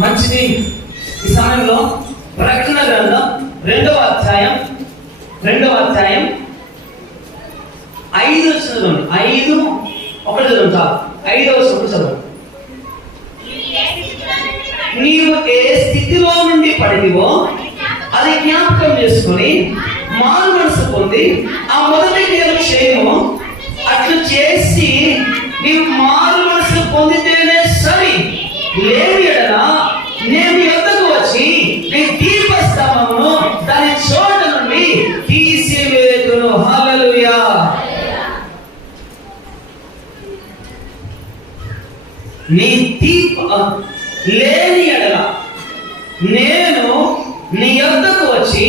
మంచిది. ఈ సమయంలో ప్రకటన గ్రంథం 2వ అధ్యాయం 5 చదవండి. 5:1 చదువుతా. 5వ వచనం చదవండి. నీవు ఏ స్థితిలో నుండి పడితివో అది జ్ఞాపకం చేసుకొని మారు మనసు పొంది ఆ మొదటి క్రియలు చేయము. అట్లు చేసి నీవు మారు మనసు పొందితేనే సరి. లేని ఎడల నేను యొద్దకు వచ్చి నీ దీపస్తంభమును దాని చోట నుండి తీసివేతును. హల్లెలూయా. నీ లేని ఎడల నేను నీ యొద్దకు వచ్చి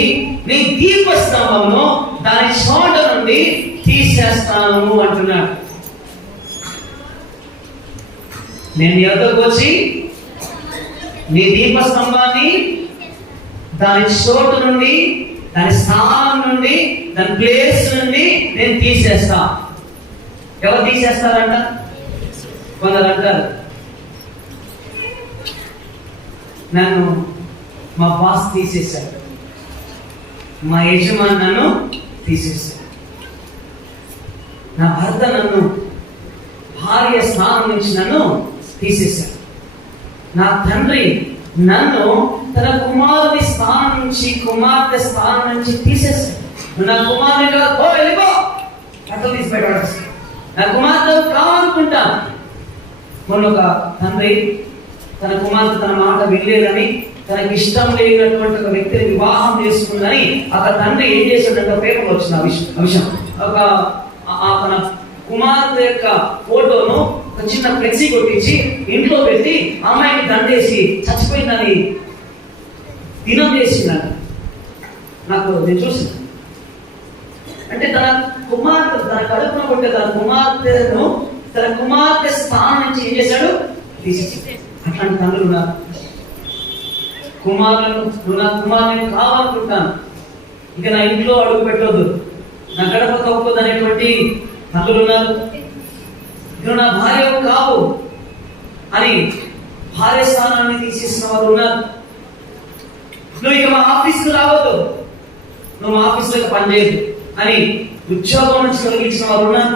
నీ దీపస్తంభమును దాని చోట నుండి తీసేస్తాను అంటున్నాడు. నేను యొద్దకు వచ్చి నీ దీపస్తంభాన్ని దాని చోటు నుండి, దాని స్థానం నుండి, దాని ప్లేస్ నుండి నేను తీసేస్తా. ఎవరు తీసేస్తారంట? కొందరు అంటారు, నన్ను మా బాస్ తీసేశాడు, మా యజమాని నన్ను తీసేశాడు, నా భర్త నన్ను భార్య స్థానం నుంచి నన్ను తీసేశాడు, నా తండ్రి నన్ను తన కుమారుని స్థానం నుంచి, కుమార్తె స్థానం నుంచి తీసేశాడు. నా కుమారుని వెళ్ళిపో, అట్లా తీసి పెట్టాడు. నా కుమార్తె కావాలనుకుంటాను. మొన్న ఒక తండ్రి తన కుమార్తె తన మాట వినలేదని, తనకి ఇష్టం లేనటువంటి ఒక వ్యక్తిని వివాహం చేసుకుందని ఒక తండ్రి ఏం చేశాడంటే పేపర్లో వచ్చిన విషయం, తన కుమార్తె యొక్క ఫోటోను ఒక చిన్న ఫ్లెక్సీ కొట్టించి ఇంట్లో పెట్టి అమ్మాయిని దండేసి చచ్చిపోయిందని దినం చేసిందని నాకు నేను చూసాను. అంటే తన కుమార్తె, తన కడుపున కొట్టే తన కుమార్తెను తన కుమార్తె స్థానం నుంచి ఏం చేశాడు? తీసేసాడు. అట్లాంటి తండ్రులు ఉన్నారు. కుమారుని కావాలనుకుంటాను, ఇక నా ఇంట్లో అడుగు పెట్టవద్దు, నా గడప తప్పదు అనేటువంటి తండ్రులు ఉన్నారు. ఇక నా భార్య కావు అని భార్య స్థానాన్ని తీసేసిన వారు ఉన్నారు. నువ్వు ఇక మా ఆఫీస్కి రావద్దు, నువ్వు మా ఆఫీస్లో పనిచేయదు అని ఉద్యోగం నుంచి తొలగించిన వారు ఉన్నారు.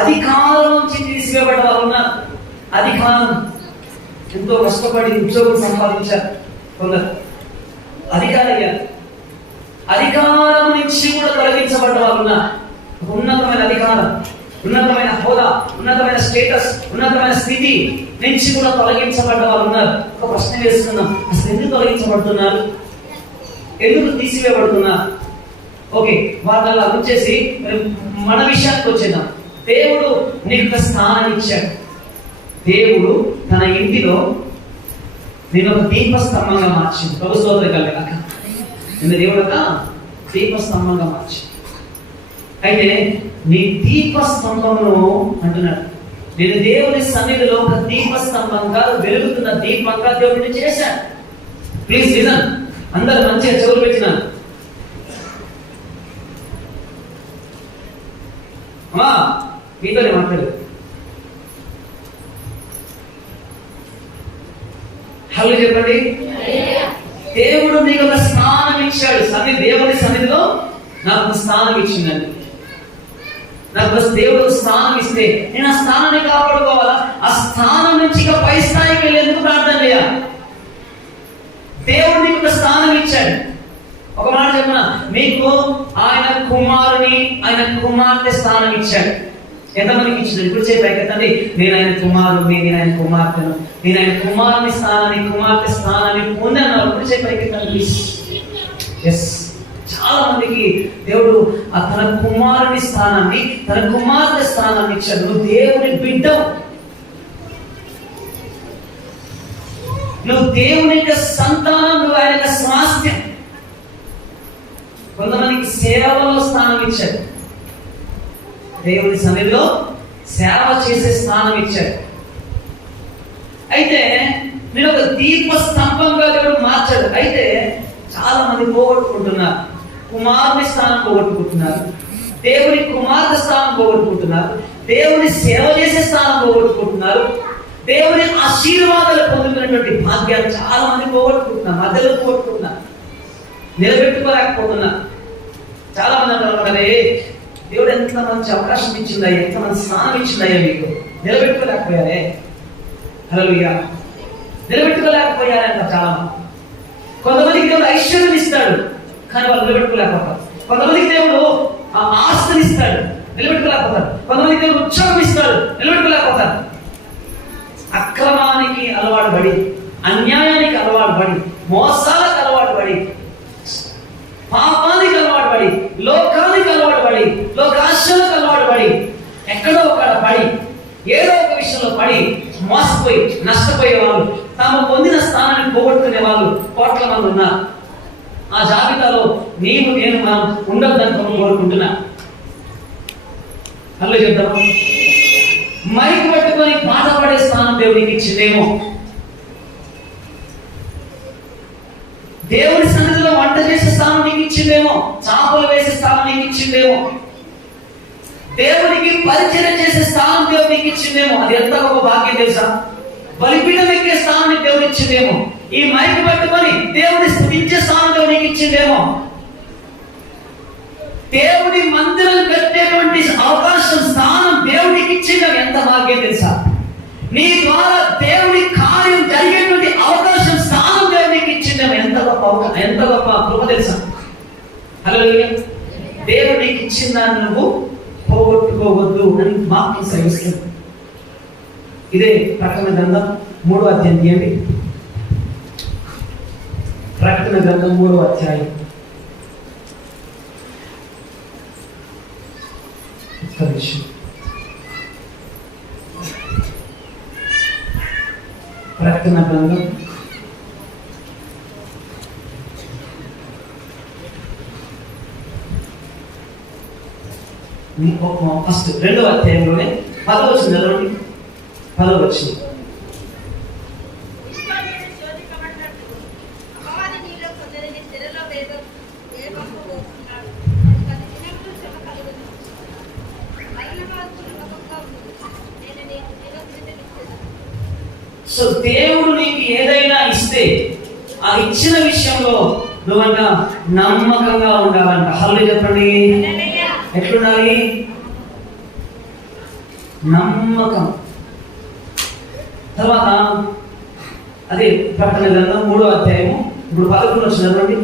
అధికారం నుంచి తీసివేయబడ్డ వారు ఉన్నారు. అధికారం ఎంతో కష్టపడి ఉద్యోగం సంపాదించారు కొందరు, అధికారయ్యారు. అధికారం నుంచి కూడా తొలగించబడ్డ వారు ఉన్నారు. ఉన్నతమైన అధికారం, ఉన్నతమైన హోదా, ఉన్నతమైన స్టేటస్, ఉన్నతమైన స్థితి నుంచి కూడా తొలగించబడ్డ వారు ఉన్నారు. ఒక ప్రశ్న వేసుకుందాం, అసలు ఎందుకు తొలగించబడుతున్నారు? ఎందుకు తీసివేయబడుతున్నారు? ఓకే, వాళ్ళ వచ్చేసి మన విషయానికి వచ్చేద్దాం. దేవుడు నీకు ఒక స్థానం ఇచ్చాడు. దేవుడు తన ఇంటిలో నేను ఒక దీపస్తంభంగా మార్చింది. ప్రభు స్తోత్రం కలగాక. నిన్న దేవుడు ఒక దీపస్తంభంగా మార్చింది. అయితే నీ దీపస్తంభమును అంటున్నాడు, నేను దేవుని సన్నిధిలో ఒక దీపస్తంభంగా వెలుగుతున్న దీపంగా దేవుడిని చేశాను. ప్లీజ్ లిజన్, అందరు మంచిగా చెవులు పెట్టినాను. అమ్మా మీతోనే మాట్లాడు. హలో చెప్పండి. దేవుడు నీకు ఒక స్థానం ఇచ్చాడు. దేవుని సన్నిధిలో నాకు ఒక స్థానం ఇచ్చిందండి. నాకు దేవుడు స్థానం ఇస్తే నేను ఆ స్థానాన్ని కాపాడుకోవాలా? ఆ స్థానం నుంచి ఇక పై స్థాయికి వెళ్ళేందుకు ప్రార్థన చేయాలి. దేవుడు నీకు ఒక స్థానం ఇచ్చాడు. ఒక మాట చెప్పిన, మీకు ఆయన కుమారుని, ఆయన కుమార్తె స్థానం ఇచ్చాడు. ఎంతమందికి ఇచ్చింది? ఇప్పుడు చెప్పండి, నేను ఆయన కుమారుని, నేను ఆయన కుమార్తెను, నేను ఆయన కుమారుని స్థానాన్ని, కుమార్తె స్థానాన్ని పొందాను. ఇప్పుడు చెప్పండి. ఎస్, చాలా మందికి దేవుడు తన కుమారుని స్థానాన్ని, తన కుమార్తె స్థానాన్ని ఇచ్చాడు. నువ్వు దేవుని బిడ్డవు, నువ్వు దేవుని యొక్క సంతానం, నువ్వు ఆయన యొక్క స్వాస్థ్యం. కొంతమందికి సేవలో స్థానం ఇచ్చాడు. దేవుని సన్నిధిలో సేవ చేసే స్థానం ఇచ్చాడు. అయితే నేను ఒక దీప స్తంభంగా దేవుడు మార్చాడు. అయితే చాలా మంది పోగొట్టుకుంటున్నారు. కుమారుని స్థానం పోగొట్టుకుంటున్నారు, దేవుని కుమార్తె స్థానం పోగొట్టుకుంటున్నారు, దేవుని సేవ చేసే స్థానం పోగొట్టుకుంటున్నారు, దేవుని ఆశీర్వాదాలు పొందుతున్నటువంటి భాగ్యాలు చాలా మంది పోగొట్టుకుంటున్నారు, మధ్యలో పోగొట్టుకుంటున్నారు, నిలబెట్టుకోలేకపోతున్నారు. చాలా మంది అంటారు, దేవుడు ఎంత మంచి అవకాశం ఇచ్చిందా, ఎంత మంచి స్థానం ఇచ్చిందయ్యా, మీకు నిలబెట్టుకోలేకపోయారే. హల్లెలూయా, నిలబెట్టుకోలేకపోయారంట చాలా మంది. కొంతమందికి దేవుడు ఐశ్వర్యం ఇస్తాడు, కానీ వాళ్ళు నిలబెట్టుకోలేకపోతారు. కొంతమందికి దేవుడు ఆ ఆస్తిని ఇస్తాడు, నిలబెట్టుకోలేకపోతారు. కొంతమందికి దేవుడు ఉత్సాహం ఇస్తాడు, నిలబెట్టుకోలేకపోతారు. అక్రమానికి అలవాటు పడి, అన్యాయానికి అలవాటు పడి, మోసాలకు అలవాటు పడి, పాపానికి అలవాటు పడి, లోకానికి అలవాటు పడి, లోకాశలకు అలవాటు పడి, ఎక్కడో ఒక పడి, ఏదో ఒక విషయంలో పడి మోసపోయి నష్టపోయే వాళ్ళు, తాము పొందిన స్థానాన్ని పోగొట్టుకునే వాళ్ళు కోట్ల మంది ఉన్నారు. ఆ జాబితాలో నేను మనం ఉండొద్దని కోరుకుంటున్నా. అలా చెప్తాము. మైక్ పట్టుకొని పాట పడే స్థానం దేవుడికి ఇచ్చిందేమో, దేవుడి సన్నిధిలో వంట చేసే స్థానం నీకు ఇచ్చిందేమో, చాపలు వేసే స్థానం నీకు ఇచ్చిందేమో, దేవుడికి పరిచయం చేసే స్థానం దేవుడు నీకు ఇచ్చిందేమో. అది ఎంత గొప్ప భాగ్యం తెలుసా? బలిపీఠం ఎక్కే స్థానం దేవుడు ఇచ్చిందేమో, ఈ మైక్ పట్టుకొని దేవుడిని స్తుతించే స్థానం దేవుడు నీకు ఇచ్చిందేమో, దేవుడి మందిరం కట్టేటువంటి అవకాశం, స్థానం దేవుడికి ఇచ్చింది. ఎంత భాగ్యం తెలుసా? నీ ద్వారా దేవుడి కార్యం జరిగేటువంటి అవకాశం, స్థానం దేవుడికి ఇచ్చిందేమో. ఎంత గొప్ప కృప తెలుసా? హల్లెలూయా. దేవుడు నీకు ఇచ్చిన దాన్ని నువ్వు పోగొట్టుకోవద్దు అని వాక్యం సెలవిస్తుంది. ఇదే ప్రకటన గ్రంథం 3వ అధ్యాయం తీయండి. ప్రకటన గ్రంథం 3వ అధ్యాయం. ప్రకటన గ్రంథం ఫస్ట్ 2వ అధ్యాయంలోనే 10వ వచనం చదవండి. 10వ వచనం. సో దేవుడు నీకు ఏదైనా ఇస్తే ఆ ఇచ్చిన విషయంలో నువ్వంట నమ్మకంగా ఉండాలంట. హల్లెలూయా చెప్పండి. ఎట్లుండాలి? నమ్మకం. తర్వాత అదే ప్రకటన గ్రంథం 3వ అధ్యాయము ఇప్పుడు 11 వచనం చదవండి.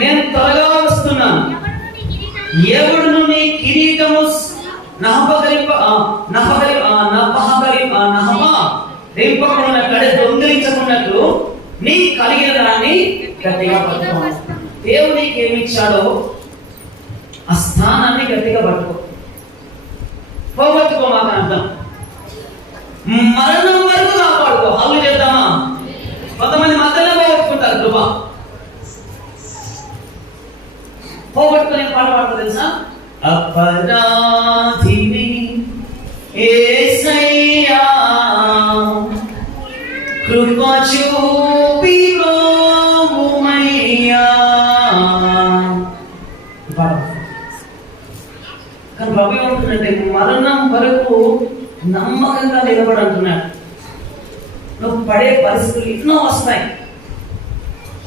నేను త్వరగా వస్తున్నాను, ఎవడును నీ కిరీటము దొంగిలించకున్నట్లు నీ కలిగిన దాన్ని గట్టిగా పట్టుకో. దేవుడు నీకు ఏమి ఇచ్చాడో ఆ స్థానాన్ని గట్టిగా పట్టుకో. ఆరాధిని యేసయ్యా కృప చూపి బ్రోవుమయ్యా. కానీ ప్రభు ఏమంటుందంటే మరణం వరకు నమ్మకంగా నిలబడి అంటున్నాడు. నువ్వు పడే పరిస్థితులు ఎన్నో వస్తాయి.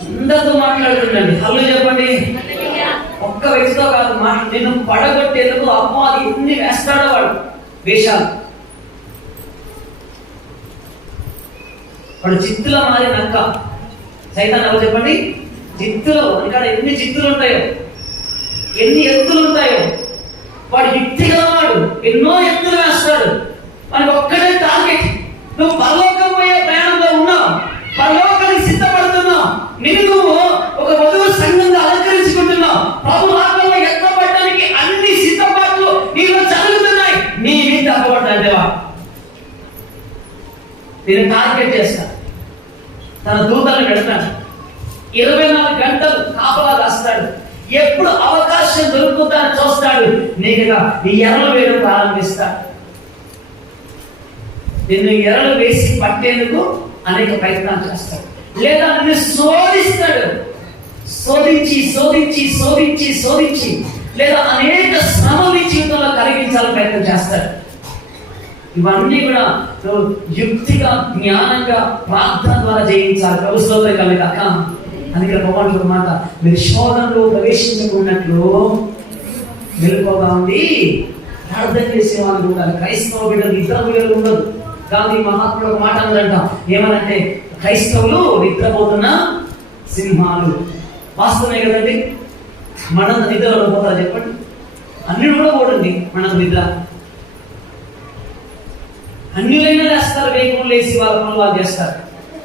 అందరితో మాట్లాడుతుండండి, హల్లు చెప్పండి. ఒక్క వ్యక్తితో కాదు నిన్ను పడగొట్టేందుకు అపవాది ఎన్ని వేస్తాడో వాడు వేషాలు. వాడు చిత్తులో మారి నక్క సైతాన్ ఎవరు చెప్పండి? చిత్తులో ఇక్కడ ఎన్ని చిత్తులు ఉంటాయో, ఎన్ని ఎత్తులు ఉంటాయో, వాడు యుక్తిగా వాడు ఎన్నో ఎత్తులు వేస్తాడు. మనకి ఒక్కటే టార్గెట్. నువ్వు పరలోకం పోయే ప్రయాణంలో ఉన్నావు, పరలోకానికి సిద్ధపడుతున్నావు, నిన్ను ఒక వధువు సంఘంగా అలంకరించుకుంటున్నావు. ప్రభు ఆత్మలో ఎత్తపడడానికి అన్ని సిద్ధపాట్లు నీలో జరుగుతున్నాయి. నీ మీద తప్పబడ్డాడు దేవా. నేను టార్గెట్ చేస్తా. తన దూతలను పెడతాడు. 24 గంటలు కాపలా రాస్తాడు. ఎప్పుడు అవకాశం దొరుకుతుందని చూస్తాడు. నీకుగా ఈ ఎరలు వేయడం ప్రారంభిస్తాడు. నిన్ను ఎరలు వేసి పట్టేందుకు అనేక ప్రయత్నాలు చేస్తాడు. లేదా నిన్ను శోధిస్తాడు. శోధించి శోధించి శోధించి శోధించి లేదా అనేక శ్రమలు నీ జీవితంలో కలిగించాలని ప్రయత్నం చేస్తాడు. ఇవన్నీ కూడా నువ్వు యుక్తిగా జ్ఞానంగా ప్రార్థన ద్వారా జయించాలి. ప్రభు స్తోత్రం కలుగాక. అందుకే భగవానుడు మాట, మీరు శోధనలో ప్రవేశించకున్నట్లు మెలుకోగా ఉండి ప్రార్థన చేసేవాళ్ళు ఉండాలి. క్రైస్తవ బిడ్డలు నిద్రపోయేది ఉండదు. గాంధీ మహాత్ముడు ఒక మాట అన్నదంట. ఏమనంటే క్రైస్తవులు నిద్రపోతున్న సింహాలు. వాస్తవమే కదండి. మనం నిద్రలో పోతా చెప్పండి. అన్ని కూడా పోడండి మనకు నిద్ర. అన్యులైనా లేస్తారు, వేగం లేచి వాళ్ళ పనులు వాళ్ళు చేస్తారు,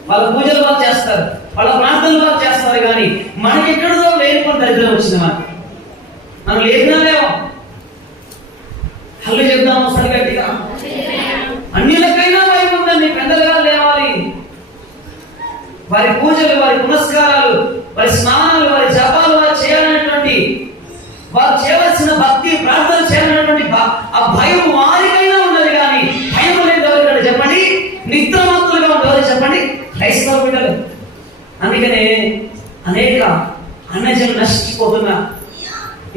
వాళ్ళ పూజలు వాళ్ళు చేస్తారు, వాళ్ళ ప్రార్థనలు వాళ్ళు చేస్తారు. కానీ మనకి ఎక్కడో లేనిపోయిన దరిద్రం వచ్చింది. మనం లేపినా లేవా? హల్లు చెప్దాము సరిగట్టిగా. అన్యులకైనా భయం ఉందండి. పెద్దలుగా లేవాలి. వారి పూజలు, వారి పునస్కారాలు, వారి స్నానాలు, వారి జపాలు వారు చేయాలనేటువంటి, వారు చేయవలసిన భక్తి ప్రార్థన చేయాలనేటువంటి ఆ భయం వారికైనా ఉన్నది. కానీ భయం లేదు ఎవరికంటే చెప్పండి? నిద్రమత్తులుగా ఉండేవారు చెప్పండి? క్రైస్తవ బిడ్డలు. అందుకనే అనేక అన్యజనులు నశించిపోతున్నారు.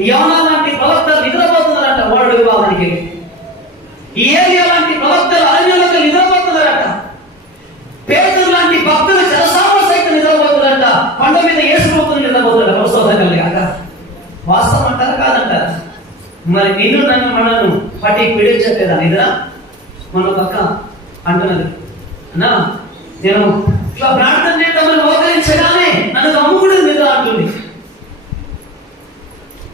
యోనా లాంటి ప్రవక్తలు నిద్రపోతున్నారంట ఓడ విభాగానికి. ఏలియా లాంటి ప్రవక్తలు అరణ్యాలకు నిద్రపోతున్నారట. పేతురు లాంటి భక్తులు చెరసాల సైతం నిద్రపోతున్నారట. కొండ మీద యేసుప్రభువుని నిద్రపోతాడు. ప్రసోదం కాక వాస్తవం అంటారా కాదంటారా? మరి నిన్ను నన్ను మనను పట్టి పీడించట్లేదా నిద్ర? మన పక్క అంటున్నది అన్నా, నేను ఇట్లా ప్రార్థన చేయడం మోకరించగానే నన్ను అమ్ముకుడు నిద్ర అంటుంది.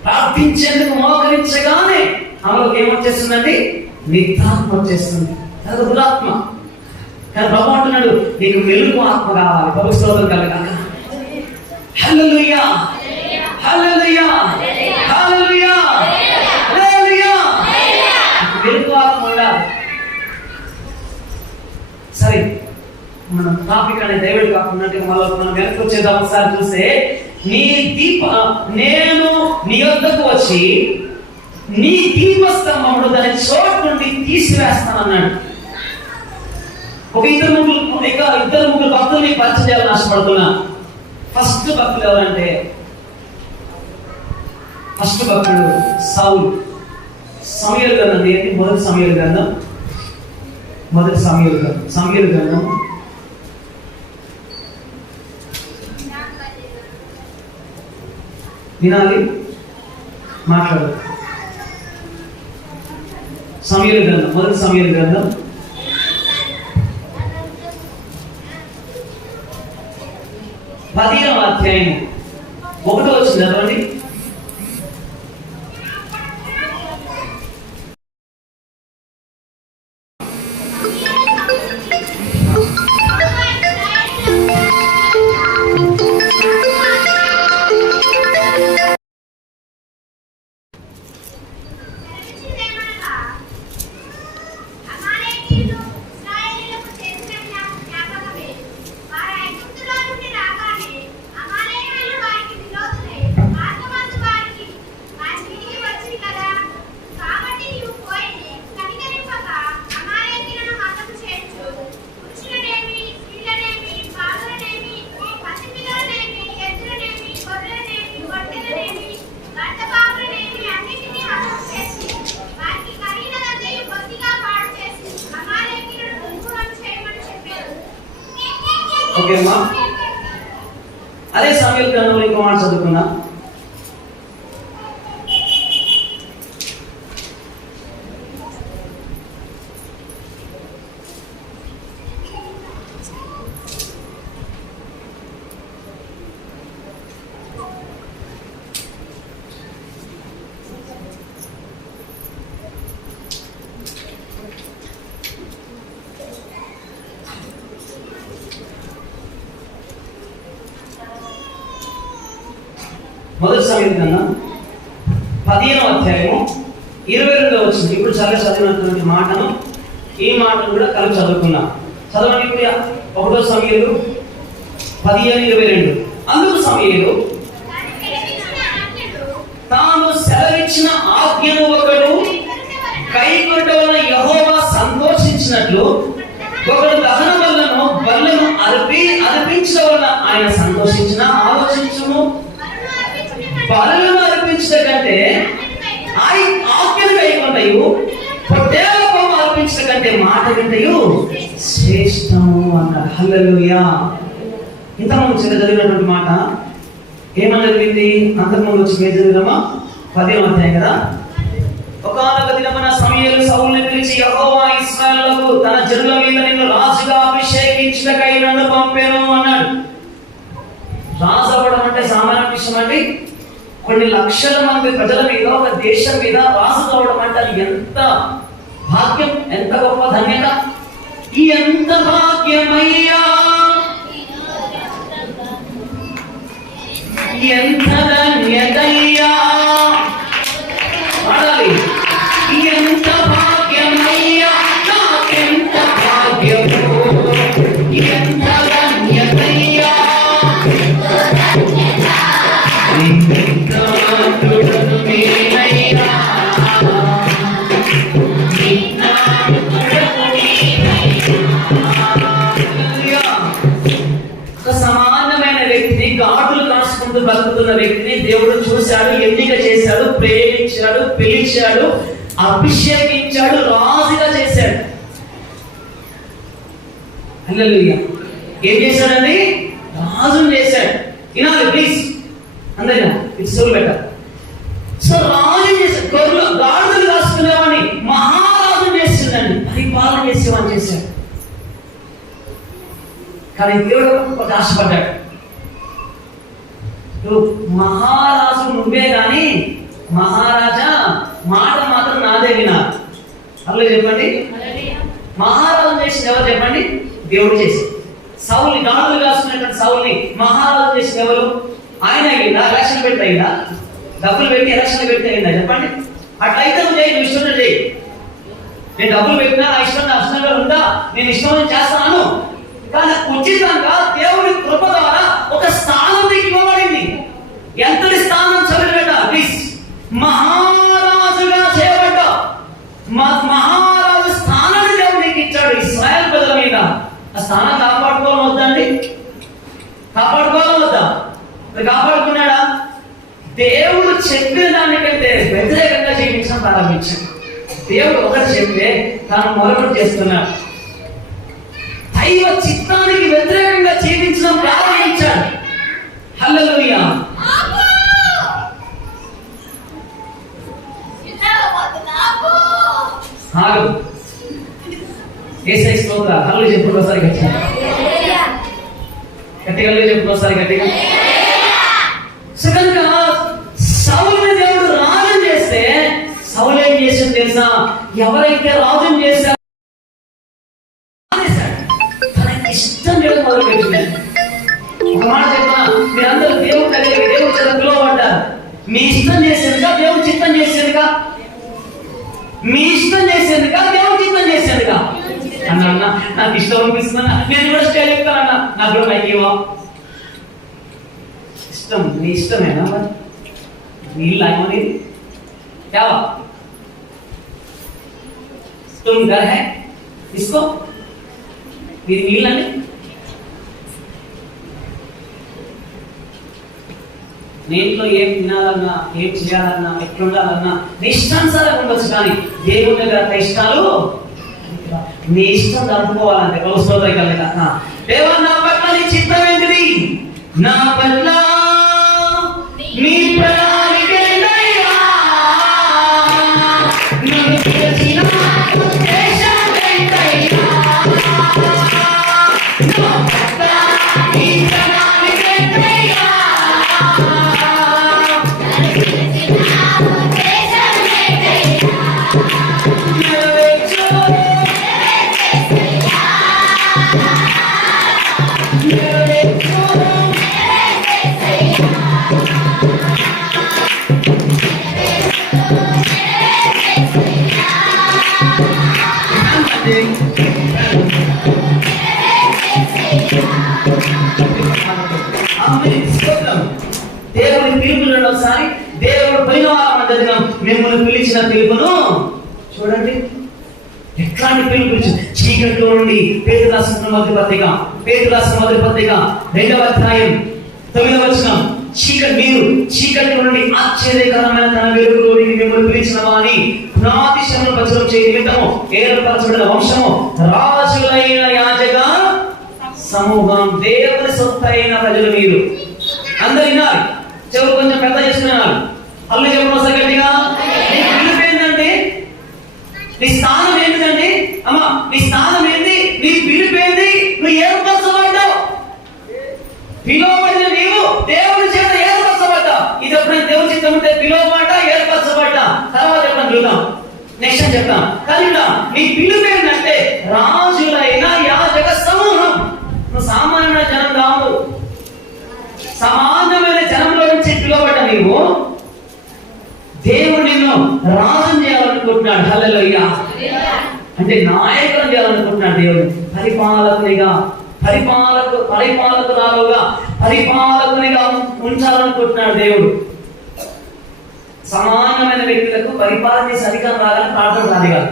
ప్రార్థించేందుకు మోకరించగానే ఆమెలోకి ఏమొచ్చేస్తుందండి? నిద్రాత్మ వచ్చేస్తుంది. అది దురాత్మ. కానీ ప్రభు అంటున్నాడు, నీకు వెలుగు ఆత్మ కావాలి. ప్రభు స్తోత్రం కలుగాక. హల్లెలూయా, హల్లెలూయా, హల్లెలూయా, హల్లెలూయా. వెలుగు ఆత్మ ఉండాలి. సరే, మనం టాపిక్ అనే దైవుడు కాకుండా మనం వెనక్కి వచ్చేద్దాం. ఒకసారి చూస్తే నేను నీ వద్దకు వచ్చి నీ దీపస్తంభమును దాని చోటు నుండి తీసివేస్తానన్నాడు. ఇద్దరు ముగ్గురు భక్తుల్ని పరిచయం చేయాలని ఆశపడుతున్నా. ఫస్ట్ భక్తులు ఎవరంటే, ఫస్ట్ భక్తుడు సౌలు. సమూయేలు గ్రంథం ఏంటి? మొదటి సమూయేలు గ్రంథం వినాలి, మాట్లాడు. సమూయేలు గ్రంథం, మొదటి సమూయేలు గ్రంథం 10వ అధ్యాయం 1వ వచనం చదవండి. వారు ఐగుప్తులో నుండి రాగానే అమాలేకీయులు వారికి విరోధులై ఓకే అమ్మా. అదే సమయాల గ్రంథంలో ఇంకో మాట చదువుకున్నా. మొదటి సమయం కన్నా 15వ అధ్యాయము 22వ వచనం. ఇప్పుడు చదివినటువంటి మాటను ఈ మాటను కూడా కలిపి చదువుకున్నాం. చదవండి. ఇప్పుడు 1వ సమయంలో 15:22. అందుకు సమయంలో తాను సెలవిచ్చిన ఆజ్ఞను ఒకడు కైకొనుట వలన యెహోవా సంతోషించినట్లు ఒకడు దహన బలులను అర్పించడం వలన ఆయన సంతోషించిన. ఆలోచించుము, బలులను అర్పించడం కంటే ఆజ్ఞను కైకొనటయు పొట్టేళ్ల కొమ్ము అర్పించడం కంటే మాట వింటయు శ్రేష్టము అన్నాడు. హల్లెలూయా. ఇంతకుముందు చిన్న చదివినటువంటి మాట ఏమని జరిగింది? అంతకుముందు వచ్చి మేము చదివినామా? 10వ అధ్యాయం కదా. ఒకానొక దినమున సమూయేలు సౌలుని పిలిచి, యెహోవా ఇశ్రాయేలులకు తన జనుల మీద నిన్ను రాజుగా అభిషేకించుటకై నన్ను పంపెను అన్నాడు. రాజు అవ్వడం అంటే సామాన్య విషయం అండి. కొన్ని లక్షల మంది ప్రజల మీద, ఒక దేశం మీద రాజు కావడం అంటే అది ఎంత భాగ్యం, ఎంత గొప్ప ధన్యత. ఎంత భాగ్యమయ్యా, ఎంత ధన్యతయ్యా. పాడాలి. ఎంత భాగ్యమయ్యా, నాకెంత భాగ్యము, ఎంత ధన్యతయ్యా. సమానమైన వ్యక్తిని, గాడులు కాసుకుంటూ బతుకుతున్న వ్యక్తిని దేవుడు చూశాడు, ఎన్నిక చేశాడు, ప్రేమించాడు, పిలిచాడు, అభిషేకించాడు, రాజుగా చేశాడు. హల్లెలూయా. ఏం చేశాడండి? రాజును చేశాడు. వినాలి ప్లీజ్ అందరినా, it's so better. So Raju చేశాడు. గొర్రెలు గాడులు కాసుకునేవాడిని మహారాజు చేసిందండి, పరిపాలన చేసేవాడిని చేశాడు. కానీ దేవుడు ఒక ఆశపడ్డాడు. నువ్వు మహారాజు నువ్వే కానీ మహారాజా మాట మాత్రం నాదే వినాలి. అలా చెప్పండి. మహారాజు చేసింది ఎవరు చెప్పండి? దేవుడు చేసింది. సౌల్ని, గాడులు కాసుకునేటువంటి సౌల్ని మహారాజు చేసింది ఎవరు? ఆయన అయిందా? ఎలక్షన్ పెట్టి అయిందా? డబ్బులు పెట్టి ఎలక్షన్ పెట్టి అయిందా? చెప్పండి. అట్లయితే నువ్వు చేయి, నువ్వు ఇష్టం చేయి. నేను డబ్బులు పెట్టినా నా ఇష్టం, నా ఇష్టంగా ఉందా, నేను ఇష్టం చేస్తాను. కానీ ఉచితంగా దేవుడి కృప ద్వారా ఒక స్థానం నీకు ఇవ్వబడింది. ఎంతటి స్థానం? చదివిపెట్ట ప్లీజ్. మహారాజుగా చేయబడ్డా. మహారాజు స్థానాన్ని దేవుడు నీకు ఇచ్చాడు ఇశ్రాయేలు ప్రజల మీద. ఆ స్థానం కాపాడుకోవాలి వద్దండి? కాపాడుకోవాలి వద్దా? కాపాడుకున్నాడా? దేవుడు చెప్పిన దానికంటే వ్యతిరేకంగా జీవించడం ప్రారంభించాడు. దేవుడు ఒకటి చెప్తే తాను మరొకటి చేస్తున్నాడు. దైవ చిత్తానికి వ్యతిరేకంగా జీవించడం ప్రారంభించాడు. హల్లెలూయా. యేసయ్య స్తోత్రం. హల్లెలూయా చెప్పు ఒకసారి గట్టిగా. గట్టిగా చెప్పు ఒకసారి గట్టిగా. సుఖంగా సౌలుని దేవుడు రాజుని చేస్తే సౌలు ఏం చేసింది తెలుసా? ఎవరైతే రాజుని చేశారో తనకి ఇష్టం చేయడం మొదలు పెట్టింది. ఒక మాట చెప్పనా, మీరందరూ దేవుడు కలిగి దేవుడు చదువులో పడ్డారు. మీ ఇష్టం చేసేందుక దేవుడు చిత్తం చేసేందుకా? మీ ఇష్టం చేసేందుక దేవుడు చిత్తం చేసేందుకా? అన్న నాకు ఇష్టం అనిపిస్తుందన్నా, నేను కూడా స్టైల్ చెప్తానన్నా, నాకు కూడా మైక్ ఇవ్వ. ఇష్టం నీ ఇష్టమేనా? మరి నీళ్ళు आएंगे क्या तुम घर है इसको మీరు నీళ్ళని నేట్లో ఏం తినాలన్నా, ఏం చేయాలన్నా, ఎట్లుండాలన్నా నీ ఇష్టానుసారం ఉండొచ్చు. కానీ దేవుని దగ్గర ఇష్టాలు నీ ఇష్టం జరుపుకోవాలంటే దేవా నా పట్ల చిత్తం ఏంటిది? నా పట్ల నీ ప్రణాళిక ఏంటయ్యా? నన్ను పిలిచిన ఉద్దేశం ఏంటయ్యా? నా పట్ల నీ ప్రణాళిక ఏంటయ్యా? దేవుని పిలుపులను ఒకసారి దేవుడు పోయిన వారం మిమ్మల్ని పిలిచిన పిలుపును చూడండి. ఎట్లాంటి పిలుపు? చీకట్లో నుండి పేతురు రాసిన మొదటి పత్రిక 2వ అధ్యాయం 9వ వచనం. మీరు చీకటి నుండి ఆశ్చర్యకరమైన తన వెలుగులోనికి మిమ్మల్ని పిలిచిన వాని పునాదిశను ప్రచురం చేయ నిమిత్తము ఏర్పరచబడిన వంశము, రాజులైన యాజక సమూహం, దేవుని సొత్తైన ప్రజలు మీరు. అందరు విన్నారు? చెవులు కొంచెం పెద్ద చేసుకున్నారు. అల్లు చెప్పడం గట్టిగా. నీ పిలుపు ఏంటంటే, నీ స్థానం ఏంటండి? అమ్మా, నీ స్థానం ఏంటి? నీ పిలుపు ఏంటి? నువ్వు ఏర్పరచబడ్డావు. పిలువబడిన నీవు దేవుని చేత ఏర్పరచబడ్డా. ఇది ఎప్పుడైనా దేవుని చిత్తం ఉంటే పిలువబడ్డా, ఏర్పరచబడ్డా. తర్వాత ఎప్పుడైనా చూద్దాం, నెక్స్ట్ చెప్తాం. కానీ నీ పిలుపు ఏంటంటే రాజులైన యాజక సమూహం. నువ్వు సామాన్యమైన జనం కావు. సామాన్యమైన జనంలో నుంచి పిలువబడ్డ నీవు దేవుడు నిన్ను రాజుని చేయాలనుకుంటున్నాడు. హల్లెలూయా. అంటే నాయకులను చేయాలనుకుంటున్నాడు దేవుడు. పరిపాలకునిగా, పరిపాలకురాలుగా, పరిపాలకునిగా ఉంచాలనుకుంటున్నాడు దేవుడు. సామాన్యమైన వ్యక్తులకు పరిపాలన చేసి అధికారం రాగానే ప్రార్థన రాదు కాదు.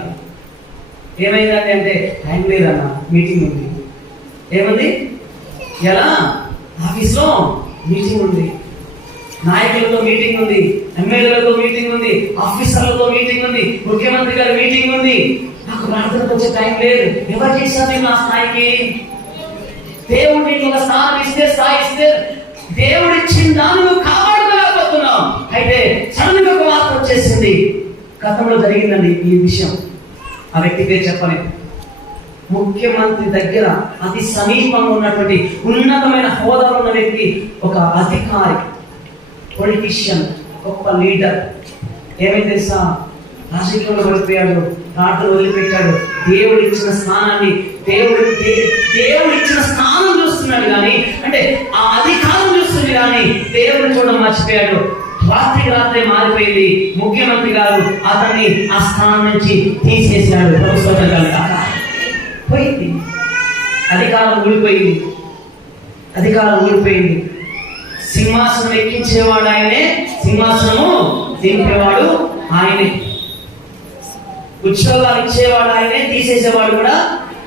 ఏమైందండి అంటే, టైం లేదన్న, మీటింగ్ ఉంది. ఏముంది? ఎలా? ఆఫీస్లో మీటింగ్ ఉంది, నాయకులతో మీటింగ్ ఉంది, ఎమ్మెల్యేలతో మీటింగ్ ఉంది, ఆఫీసర్లతో మీటింగ్ ఉంది, ముఖ్యమంత్రి గారి మీటింగ్ ఉంది. నాకు ప్రార్థనకు వచ్చే టైం లేదు. ఎవరు చేశారు నేను ఆ స్థాయికి? దేవుడు నీకు ఒక స్థానం ఇస్తే, స్థాయి ఇస్తే, దేవుడు ఇచ్చిన దాన్ని నువ్వు కాపాడుకోలేకపోతున్నావు. అయితే సడన్ గా ఒక వార్త వచ్చేసింది. గతంలో జరిగిందండి ఈ విషయం. ఆ వ్యక్తి పేరు చెప్పలేదు. ముఖ్యమంత్రి దగ్గర అతి సమీపంగా ఉన్నటువంటి ఉన్నతమైన హోదాలో ఉన్న వ్యక్తి, ఒక అధికారి, పొలిటీషియన్, గొప్ప లీడర్. ఏమైంది తెలుసా? రాజకీయంలో పడిపోయాడు, ప్రార్థన వదిలిపెట్టాడు. దేవుడు ఇచ్చిన స్థానాన్ని, దేవుడు ఇచ్చిన స్థానం చూస్తున్నాడు కానీ, అంటే ఆ అధికారం చూస్తుంది కానీ దేవుడిని చూడడం మర్చిపోయాడు. రాత్రికి రాత్రే మారిపోయింది. ముఖ్యమంత్రి గారు అతన్ని ఆ స్థానం నుంచి తీసేశాడు. పోయింది, అధికారం ఊడిపోయింది, అధికారం ఊడిపోయింది. సింహాసనం ఎక్కించేవాడు ఆయనే, సింహాసనము దింపేవాడు ఆయనే. ఉద్యోగాలు ఇచ్చేవాడు ఆయనే, తీసేసేవాడు కూడా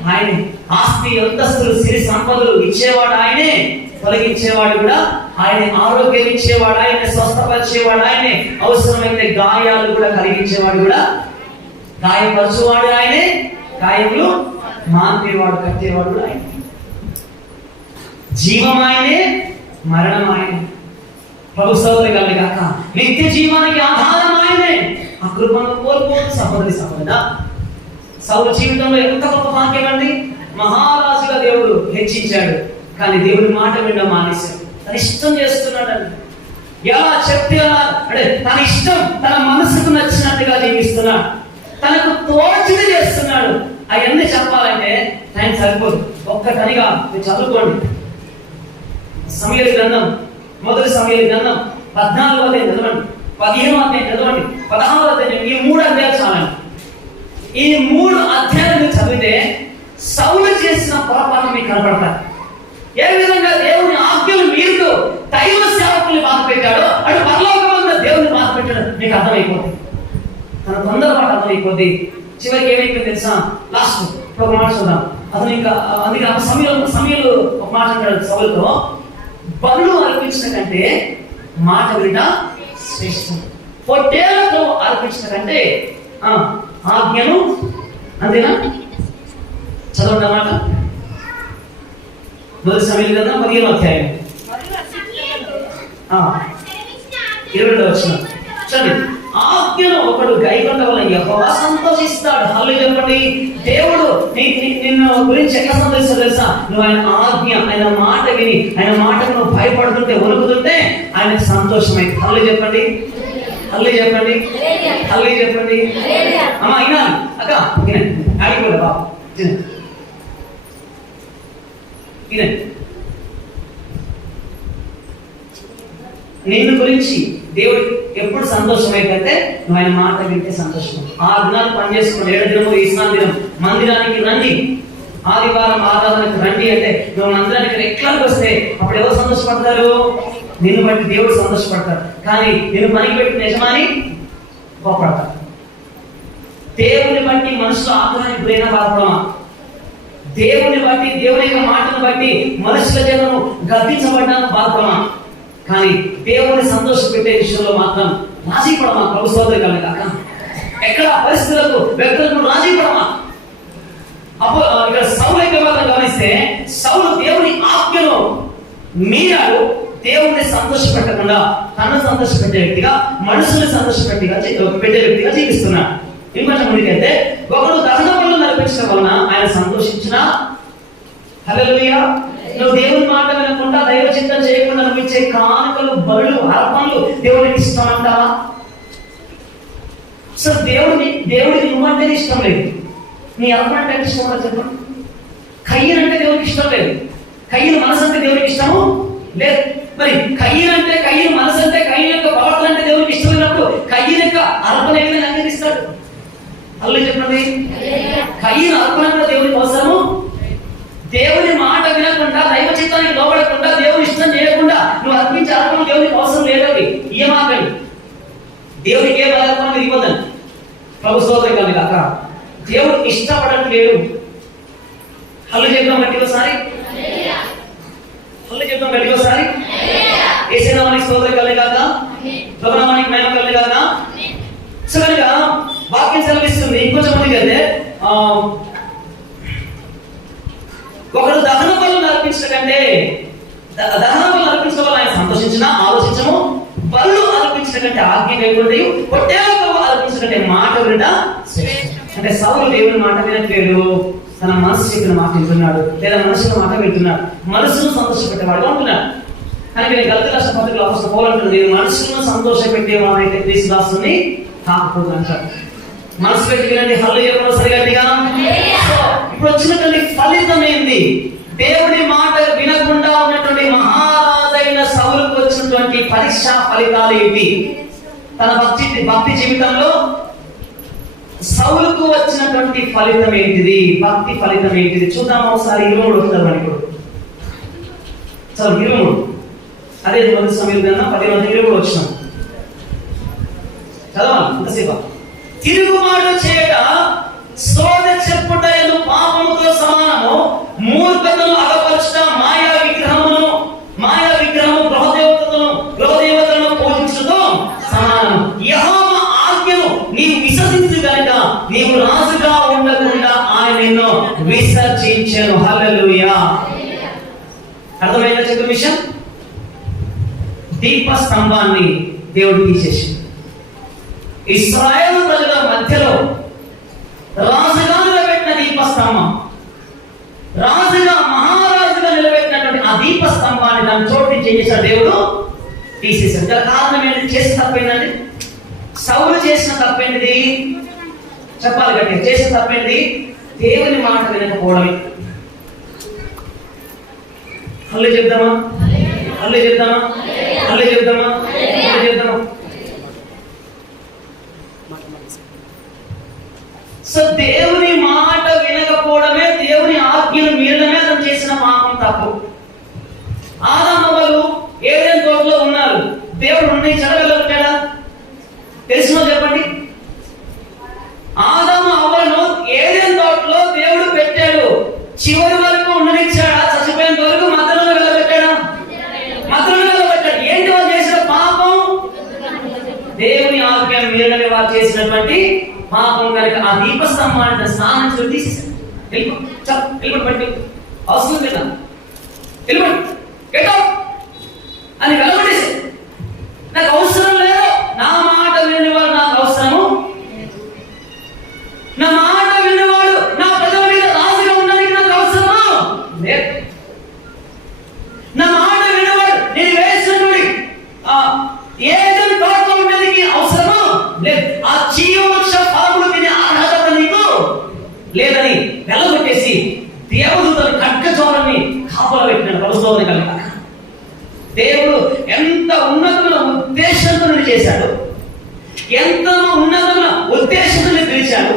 ఆయనే. ఆస్తి అంతస్తులు సిరి సంపదలు ఇచ్చేవాడు ఆయనే, తొలగించేవాడు కూడా ఆయనే. ఆరోగ్యం ఇచ్చేవాడు ఆయనే, స్వస్థపరిచేవాడు ఆయనే. అవసరమైతే గాయాలు కూడా కలిగించేవాడు కూడా, గాయపరచువాడు ఆయనే, గాయములు మాన్పేవాడు, కట్టేవాడు కూడా ఆయనే. జీవం ఆయనే, మరణం ఆయనే. ప్రభు సౌకర్యం కలగాక నిత్య జీవానికి ఆధారం ఆయనే. ఆ కృపను కోల్పోదు సంపద. సౌలు జీవితంలో ఎంత గొప్ప భాగ్యం అండి. మహారాజుగా దేవుడు హెచ్చించాడు, కానీ దేవుడి మాట వినడం మానేశాడు. తన ఇష్టం చేస్తున్నాడండి. ఎలా చెప్తే అంటే తన ఇష్టం, తన మనసుకు నచ్చినట్టుగా జీవిస్తున్నాడు, తనకు తోచింది చేస్తున్నాడు. అవన్నీ చెప్పాలంటే టైం సరిపోదు. ఒక్కటనిగా మీరు చదువుకోండి. సమూయేలు గ్రంథం, మొదటి సమూయేలు గ్రంథం 14వ అధ్యాయం చదవండి, 15వ అధ్యాయం చదవండి, 16వ అధ్యాయం. ఈ 3 అధ్యాయాలు చాలండి. ఈ 3 అధ్యాయాలు చదివితే సౌలు చేసిన పొరపాటు మీకు కనపడతాయి. ఏ విధంగా దేవుని ఆజ్ఞలు మీరుతూ దైవ సేవకుల్ని బాధ పెట్టాడో, అటు పరలోకమంతా దేవుని బాధ పెట్టాడు మీకు అర్థమైపోతుంది. తన తొందరపాటు అర్థమైపోద్ది. చివరికి ఏమైపోయింది తెలుసా? లాస్ట్ ఒక మాట చూద్దాం. అతను ఇంకా అందుకే సమయంలో ఒక మాట అంటాడు సౌలుతో, బలులు అర్పించిన కంటే మాట వినట శ్రేష్టం, పొట్టేళ్లతో అర్పించిన కంటే ఆజ్ఞను. అంతేనా? చదవండి అన్నమాట. మొదటి సమయం గ్రంథం 15వ అధ్యాయం 22వ వచనం చూడండి. ఆజ్ఞను ఒకడు గైకొనడం వల్ల యెహోవా సంతోషిస్తాడు. హల్లెలూయా చెప్పండి. దేవుడు నిన్ను గురించి ఎట్లా సంతోషిస్తాడు తెలుసా? నువ్వు ఆయన ఆజ్ఞ, ఆయన మాట విని, ఆయన మాటకు నువ్వు భయపడుతుంటే, వణుకుతుంటే ఆయనకు సంతోషమైంది. హల్లెలూయా చెప్పండి. హల్లెలూయా చెప్పండి. హల్లెలూయా చెప్పండి. అమ్మ అయినా అక్క ఆగిపోలే బాబు నిన్ను గురించి దేవుడు ఎప్పుడు సంతోషమైందంటే నువ్వు ఆయన మాట వింటే సంతోషం. 6 దినాలు పని చేసుకోండి, 7వ దినము విశ్రాంతి దినం. మందిరానికి రండి, ఆదివారం ఆరాధనకు రండి అంటే నువ్వు మందిరానికి రెక్కలకు వస్తే అప్పుడు ఎవరు సంతోషపడతారు? నిన్ను బట్టి దేవుడు సంతోషపడతారు. కానీ నేను పనికి పెట్టిన యజమాని కోపడతారు. దేవుని బట్టి మనుషులు ఆగ్రహానికి గురైన బాధపడమా? దేవుని బట్టి, దేవుని యొక్క మాటను బట్టి మనుషుల జనము గద్దించబడ్డాను బాధపడమా? కానీ దేవుని సంతోష పెట్టే విషయంలో మాత్రం రాజీ పడమా? ప్రభు సోదరు కాక ఎక్కడ పరిస్థితులకు వ్యక్తులకు రాజీ పడమా? అప్పుడు ఇక్కడ సౌలు యొక్క మాత్రం గమనిస్తే, సౌలు దేవుని ఆజ్ఞను మీరాడు. దేవుడిని సంతోష పెట్టకుండా తనను సంతోష పెట్టే వ్యక్తిగా, మనుషుల్ని సంతోష పెట్టే వ్యక్తిగా జీవిస్తున్నాడు. ఇంకొంచెం ముందుకైతే, ఒకడు దహన బలులు నడిపించడం వలన ఆయన సంతోషించిన. హల్లెలూయా. నువ్వు దేవుని మాట వినకుండా, దైవ చింతన చేయకుండా నువ్వు ఇచ్చే కానుకలు, బలులు, అర్పణలు దేవుడికి ఇష్టం అంటావా? సో దేవుడికి నువ్వంటే ఇష్టం లేదు. నీ అర్పణ అంటే ఇష్టం కూడా చెప్పండి. కయ్యను అంటే దేవుడికి ఇష్టం లేదు. కయ్యను మనసు అంటే దేవుడికి ఇష్టము లేదు. మరి కయ్యను అంటే, కయ్యను మనసు అంటే, కయ్యను యొక్క ప్రవర్తన అంటే దేవుడికి ఇష్టం లేనప్పుడు కయ్యను యొక్క అర్పణ ఏమైనా అంగీకరిస్తాడు? అల్లు చెప్పండి. కయ్యను అర్పణ కూడా దేవుడికి అవసరము. దేవుని మాట వినకుండా, దైవ చిత్తానికి లోబడకుండా, దేవుని ఇష్టం చేయకుండా నువ్వు అర్పించే అర్పణ దేవునికి అవసరం లేదండి. ఏమాకండి, దేవునికి ఏ బలర్పణ మీరు ఇవ్వదండి. ప్రభు స్తోత్రం కానీ కాక దేవుడు ఇష్టపడట్లేడు. హల్లు చెప్తాం గట్టి ఒకసారి, హల్లు చెప్తాం గట్టి ఒకసారి. యేసునామానికి స్తోత్రం కలే కాక, ప్రభునామానికి మహిమ కలే కాక. సో కనుక వాక్యం సెలవిస్తుంది. ఇంకొంచెం మందికి అయితే ఒకడు దహన బలులు అర్పించడం కంటే, దహన బలులు అర్పించడం వల్ల ఆయన సంతోషించిన ఆలోచించము, బలు అర్పించడం కంటే ఆజ్ఞ కైకొంటే, పొట్టేలకు అర్పించడం కంటే మాట వినట. అంటే సౌలు దేవుని మాట వినట్లేడు, తన మనసు చెప్పిన మాట వింటున్నాడు, లేదా మనుషుల మాట వింటున్నాడు, మనసును సంతోషపెట్టేవాడు అంటున్నాడు. కానీ నేను గలతీ రాష్ట్ర పత్రికలో అపోస్తలుడు పౌలు అంటున్నాడు, నేను మనసును సంతోషపెట్టేవాడైతే క్రీస్తు దాసుని కాకపోతే అంటాడు. మనసు పెట్టి వినండి. హల్లెలూయా చెప్పండి గట్టిగా. ఇప్పుడు వచ్చినటువంటి ఫలితం ఏంది? దేవుడి మాట వినకుండా ఉన్నటువంటి మహారాజైన సౌలుకు వచ్చినటువంటి పరీక్షా ఫలితాలు ఏంటి? తన భక్తి జీవితంలో సౌలుకు వచ్చినటువంటి ఫలితం ఏంటిది? భక్తి ఫలితం ఏంటిది? చూద్దాం ఒకసారి. 23 వస్తారు ఇప్పుడు. చదువు 23. అదే మొదటి సమయం గ్రంథం 10:23 వచ్చినాం. చదవాలి ఎంతసేపు. తిరుగుబాటు చేయట, సోద చెప్పుట పాపముతో సమానము, మూర్ఖతను అగపరచుట, మాయా విగ్రహము గృహదేవతలను పూజించుటతో సమానము. యెహోవా ఆజ్ఞను నీవు విసర్జించు గనుక నీవు రాజుగా ఉండకుండా ఆయన నిన్ను విసర్జించెను. హల్లెలూయా. అర్థమైందా చెప్పిన విషయం? దీప స్తంభాన్ని దేవుడు తీసేసి ఇశ్రాయేలు ప్రజల మధ్యలో రాజుగా నిలబెట్టిన దీపస్తంభం, రాజుగా మహారాజుగా నిలబెట్టినటువంటి ఆ దీపస్తంభాన్ని దాని చోటు నుంచి ఏం చేశాడు? దేవుడు తీసేశాడు. గల కారణం ఏంటి? చేసిన తప్పేందండి? సౌలు చేసిన తప్పేంటిది? చెప్పాలి గట్టి. చేసిన తప్పేంటిది? దేవుని మాట వినకపోవడమే. హల్లెలూయా చెప్దామా? హల్లెలూయా చెప్దామా? హల్లెలూయా చెప్దామా? హల్లెలూయా చెప్దామా? సో దేవుని మాట వినకపోవడమే, దేవుని ఆజ్ఞను మీరడమే అతను చేసిన పాపం, తప్పు. ఆదాము అవ్వలు ఏదైనా తోటలో ఉన్నారు. దేవుడు ఉండి చెడగలుగుతాడా? తెలిసిన చెప్పండి. ఆదాము అవ్వలను ఏదైనా తోటలో దేవుడు పెట్టాడు. చివరి వరకు ఉండనిచ్చాడా? చచ్చిపోయేంత వరకు మధ్యలో వెళ్ళబెట్టాడా? మధ్యలో వెళ్ళబెట్టాడు. ఏంటి వాళ్ళు చేసిన పాపం? దేవుని ఆజ్ఞను మీరడమే వారు చేసినటువంటి పాపం. కనుక ఆ దీపస్తంభాన్ని స్నానం తీసేసాడు. వెళ్ళిపోయి అవసరం లేదా? వెళ్ళిపోండి, గెట్ అవుట్ అని వెళ్ళగొట్టేసి, నాకు అవసరం లేదు, నా మాట వినేవాడు నాకు అవసరము, నా మాట వినేవాడు నా ప్రజల మీద రాజుగా ఉండడానికి నాకు అవసరమా లేదు, నా మాట వినేవాడు నేను వేసినటువంటి ఏదైనా తోటలో ఉండడానికి అవసరమా లేదు, ఆ జీవవృక్ష ఫలములు తినే అర్హత నీకు లేదని వెళ్ళగొట్టేసి దేవదూతను ఖడ్గజ్వాలని కాపలా పెట్టినాడు. ప్రభుత్వాన్ని కనుక దేవుడు ఎంత ఉన్నతమైన ఉద్దేశంతో చేశాడు, ఎంత ఉన్నతమైన ఉద్దేశంతో పిలిచాడు,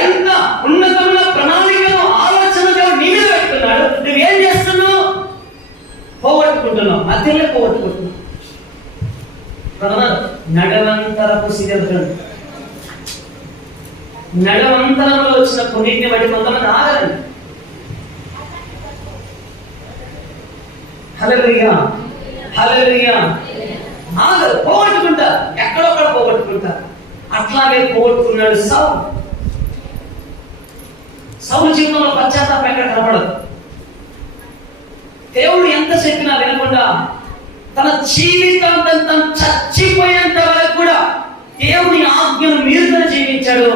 ఎంత ఉన్నతమైన ప్రణాళికను ఆలోచన దేవుడు నీ మీద పెట్టుకున్నాడు. నువ్వేం చేస్తున్నావు? పోగొట్టుకుంటున్నావు, మధ్యలో పోగొట్టుకుంటున్నావు. నడవంతరపు సిగరెట్, నడవంతరంలో వచ్చిన కొన్నిటిని బట్టి కొంతమంది ఆగరండి. హల్లెలూయా, హల్లెలూయా. ఆగరు, పోగొట్టుకుంటారు, ఎక్కడొక్కడ పోగొట్టుకుంటారు. అట్లాగే పోగొట్టుకున్నాడు సౌలు. సౌలు జీవితంలో పశ్చాత్తాపం ఎక్కడ కనపడదు. దేవుడు ఎంత చెప్పినా వినకుండా తన జీవితాంతం తను చచ్చిపోయేంత వరకు కూడా దేవుని ఆజ్ఞను మీరుగా జీవించాడు.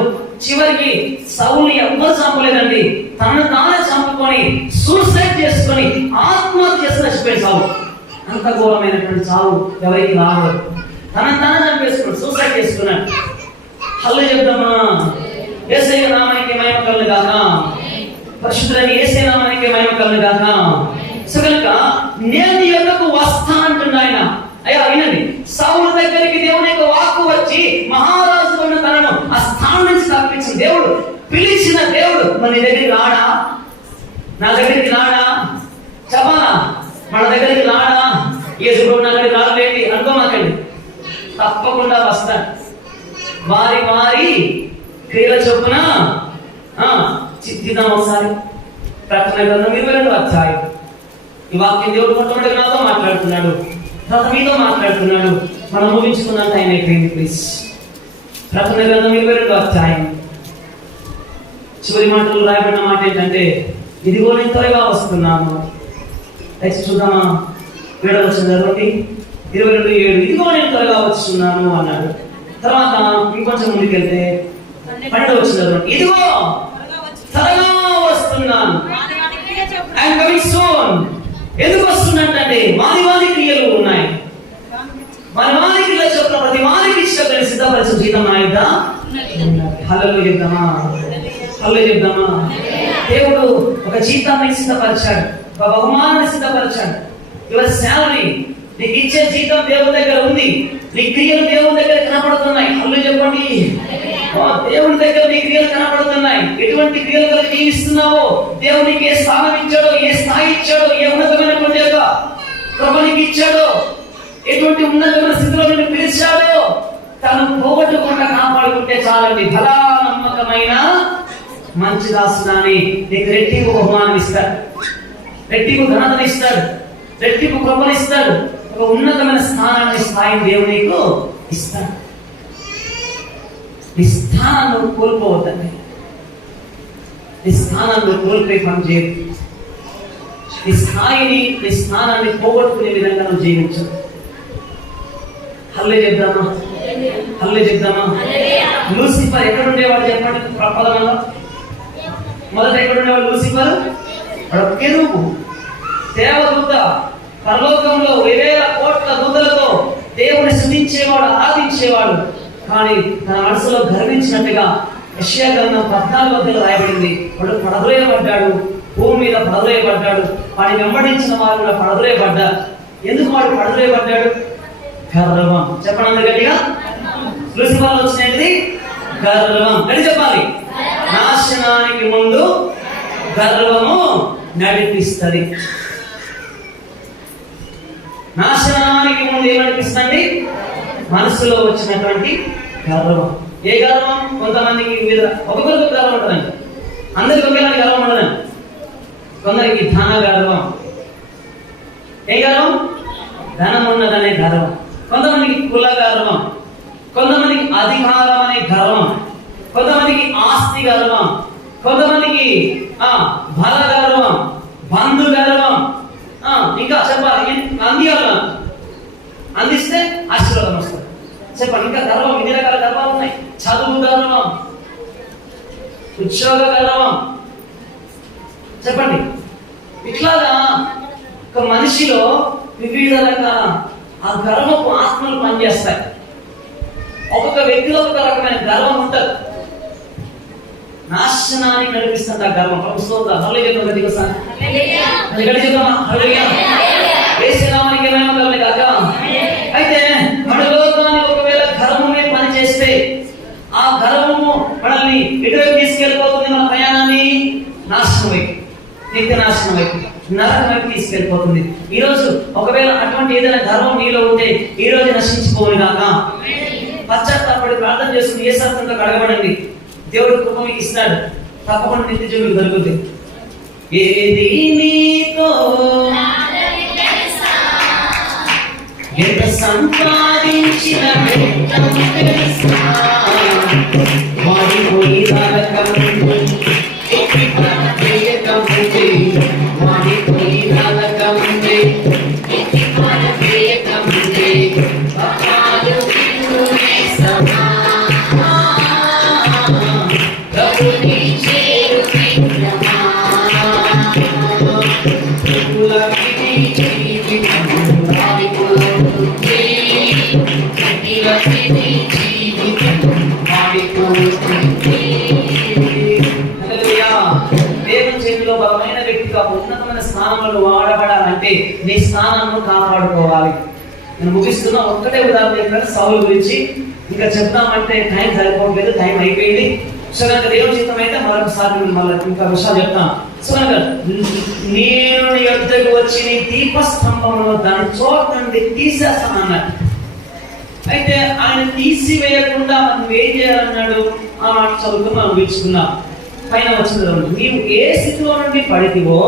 చివరికి సౌలు ఎవ్వరు చంపలేదండి, తనను తానే చంపుకొని సూసైడ్ చేసుకొని ఆత్మహత్య చేసి చచ్చిపోయాడు సౌలు. అంత ఘోరమైనటువంటి చావు ఎవరికి రావడం, తనను తానే చంపేసుకున్నాడు, సూసైడ్ చేసుకున్నాడు. హల్లెలూయా చెప్దామా? యేసయ్య నామానికి మహిమ కలుగును గాక, పరిశుద్ధుడైన యేసయ్య నామానికి మహిమ కలుగును గాక. సో కనుక నేను నీ యొద్దకు వస్తా అంటున్నా ఆయన. అయ్యా వినండి, సౌలు దగ్గరికి దేవుని యొక్క వాక్కు వచ్చి మహారాజు ఉన్న తనను ఆ స్థానం నుంచి తప్పించిన దేవుడు, పిలిచిన దేవుడు మన దగ్గరికి రాడా? నా దగ్గరికి రాడా? చెప్పాలా? మన దగ్గరికి రాడా? యేసు నా దగ్గరికి రాలేండి అనుకోమాకండి, తప్పకుండా వస్తాడు. వారి వారి క్రియల చొప్పున చిత్తిద్దాం. ఒకసారి ప్రకటన గ్రంథం 22వ అధ్యాయం. ఈ వాక్యం దేవుడు మొట్టమొదటి నాతో మాట్లాడుతున్నాడు, తర్వాత మీతో మాట్లాడుతున్నాడు. మనం ముగించుకున్న టైం అయిపోయింది. ప్లీజ్, ప్రకటన గ్రంథం 22వ అధ్యాయం చివరి మాటలు రాయబడిన మాట ఏంటంటే, ఇదిగో నేను త్వరగా వస్తున్నాను. నెక్స్ట్ చూద్దామా? 7వ వచనం చదవండి. 22:7 ఇదిగో నేను త్వరగా వస్తున్నాను అన్నాడు. తర్వాత ఇంకొంచెం ముందుకెళ్తే 12వ వచనం చదవండి. ఇదిగో త్వరగా వస్తున్నాను, ఐఎమ్ కమింగ్ సూన్. ఎందుకు వస్తున్నట్టంటే వారి వారి క్రియలు ఉన్నాయి, వారి వారి క్రియలు చొప్పున ప్రతి వారికి ఇష్టపడిన సిద్ధపరిచిన జీతం నా యొద్ద ఉన్నది. హల్లెలూయా చెప్దామా? హల్లెలూయా చెప్దామా? దేవుడు ఒక జీతాన్ని సిద్ధపరిచాడు, ఒక బహుమానాన్ని సిద్ధపరిచాడు. యువర్ శాలరీ, నీకు ఇచ్చే జీతం దేవుని దగ్గర ఉంది, నీ క్రియలు దేవుని దగ్గర కనపడుతున్నాయి. హల్లెలూయా చెప్పండి. దేవుని దగ్గర నీ క్రియలు కనపడుతున్నాయి. ఎటువంటి క్రియలు కలిగి జీవిస్తున్నావో, దేవునికి ఏ స్థానం ఇచ్చాడో, ఏ స్థాయి ఇచ్చాడో, ఏ ఉన్నతమైనటువంటి యొక్క కృపనికి ఇచ్చాడో, ఎటువంటి ఉన్నతమైన స్థితిలో నిన్ను పిలిచాడో, తను పోగొట్టకుండా కాపాడుకుంటే చాలండి. బలా నమ్మకమైన మంచి దాసుని నీకు రెట్టింపు బహుమానం ఇస్తాడు, రెట్టింపు ఘనతను ఇస్తాడు, రెట్టింపు కృపను ఇస్తాడు, ఒక ఉన్నతమైన స్థానాన్ని, స్థాయిని దేవుడు నీకు ఇస్తాడు. ఈ స్థానాన్ని కోల్పోవద్దండి, ఈ స్థానాన్ని కోల్పోయి పని చేయదు. ఈ స్థాయిని, ఈ స్థానాన్ని పోగొట్టుకునే విధంగా నువ్వు జీవించు. హల్లెలూయా చెప్దామా? హల్లెలూయా చెప్దామా? లూసిఫర్ ఎక్కడ ఉండేవాడు చెప్పండి? ప్రపదనలో మొదట ఎక్కడ ఉండేవాడు లూసిఫర్? వాడు కెరూబు, దేవదూత. పరలోకంలో 1000 కోట్ల దూతలతో దేవుని స్తుతించేవాడు, ఆరాధించేవాడు. కానీ తన మనసులో గర్వించినట్టుగా యెషయా గ్రంథం 14 రాయబడింది. వాడు పడద్రోయబడ్డాడు, భూమి మీద పడద్రోయబడ్డాడు. వాడిని వెంబడించిన వారు కూడా పడద్రోయబడ్డారు. ఎందుకు వాడు పడద్రోయబడ్డాడు? గర్వం. చెప్పండి అందరు గట్టిగా. లూసిఫర్లో వచ్చినది గర్వం. అని చెప్పాలి. నాశనానికి ముందు గర్వము నడిపిస్తుంది. నాశనానికి ముందు ఏం నడిపిస్తుంది? మనసులో వచ్చినటువంటి గర్వం. ఏ గర్వం? కొంతమందికి ఒక్కొక్కరికి గర్వం ఉంటుందండి, అందరికి ఒకేలాంటి గర్వం ఉండదండి. కొందరికి ధన గర్వం. ఏ గర్వం? ధనం ఉన్నదనే గర్వం. కొంతమందికి కుల గర్వం, కొంతమందికి అధికారం అనే గర్వం, కొంతమందికి ఆస్తి గర్వం, కొంతమందికి బల గర్వం, బంధు గర్వం, ఇంకా చెప్పాలి, అందియాలి. అందిస్తే ఆశీర్వాదం వస్తుంది. చెప్పండి. ఇంకా గర్వం, ఎన్ని రకాల గర్వాలు ఉన్నాయి? చదువు గర్వం, ఉద్యోగ గర్వం. చెప్పండి. ఇట్లాగా ఒక మనిషిలో వివిధ రకాల ఆ గర్వపు ఆత్మలు పనిచేస్తాయి. ఒక్కొక్క వ్యక్తిలో ఒక రకమైన గర్వం ఉంటుంది, నాశనానికి నడిపిస్తుంది ఆ గర్వం. అయితే మనలో ఒకవేళ గర్వమే పని చేస్తే ఆ గర్వము మనల్ని ఎటువైపు తీసుకెళ్ళిపోతుంది? మన ప్రయాణాన్ని నాశనం వైపు, నిత్య నాశనం వైపు, నరకం వైపు తీసుకెళ్ళిపోతుంది. ఈ రోజు ఒకవేళ అటువంటి ఏదైనా గర్వం నీలో ఉంటే ఈ రోజు నశించుకోవాలి కాక పశ్చాత్తాపడి ప్రార్థన చేసుకుని ఏ సత్యంతో కడగబడండి. దేవుడు కృప మీకు ఇస్తాడు. తప్పకుండా నిత్య జీవులు దొరుకుతుంది. ఏది నీతో ఎంత సంపాదించిన వాడిపోయి దేవుని చేతిలో బలమైన వ్యక్తిగా ఉన్నతమైన స్థానంలో వాడబడాలంటే నీ స్థానాన్ని కాపాడుకోవాలి. నేను ముగిస్తున్నా. ఒక్కటే ఉదాహరణ చెప్పాను సౌలు గురించి. ఇంకా చెప్తామంటే టైం సరిపోవట్లేదు, టైం అయిపోయింది. సో కనుక దేవుని చిత్తం అయితే మరొకసారి మళ్ళీ ఇంకా విషయాలు చెప్తాను. సో కనుక నేను నీ యొద్దకు వచ్చి నీ దీపస్తంభంలో దాని చోట నుండి తీసేస్తాను అన్నాడు. అయితే ఆయన తీసివేయకుండా మనం ఏం చేయాలన్నాడు? ఆ మాట చదువుకుని మనం విచ్చుకున్నాం. పైన వచ్చిన నీవు ఏ స్థితిలో నుండి పడితివో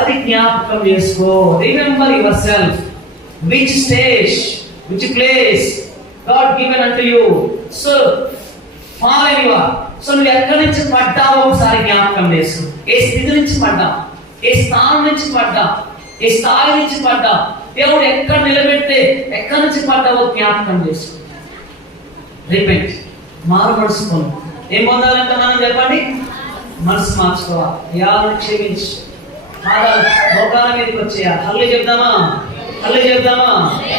అది జ్ఞాపకం చేసుకో. Remember yourself, which stage, which place God given unto you. So follow you are. సో నువ్వు ఎక్కడి నుంచి పడ్డావో ఒకసారి జ్ఞాపకం చేసుకో. ఏ స్థితి నుంచి పడ్డావు, ఏ స్థానం నుంచి పడ్డావు, ఏ స్థాయి నుంచి పడ్డావు, దేవుడు ఎక్కడ నిలబెడితే ఎక్కడి నుంచి పడ్డావో జ్ఞాపకం చేసుకో. రిపెంట్, మారు మనసు పొందు. ఏం పొందాలంటే మనం చెప్పండి? మనసు మార్చుకోవాలి. యాలను క్షమించు. మోకాల మీదకి వచ్చేయాలి. హల్లు చెప్దామా? హల్లు చెప్దామా?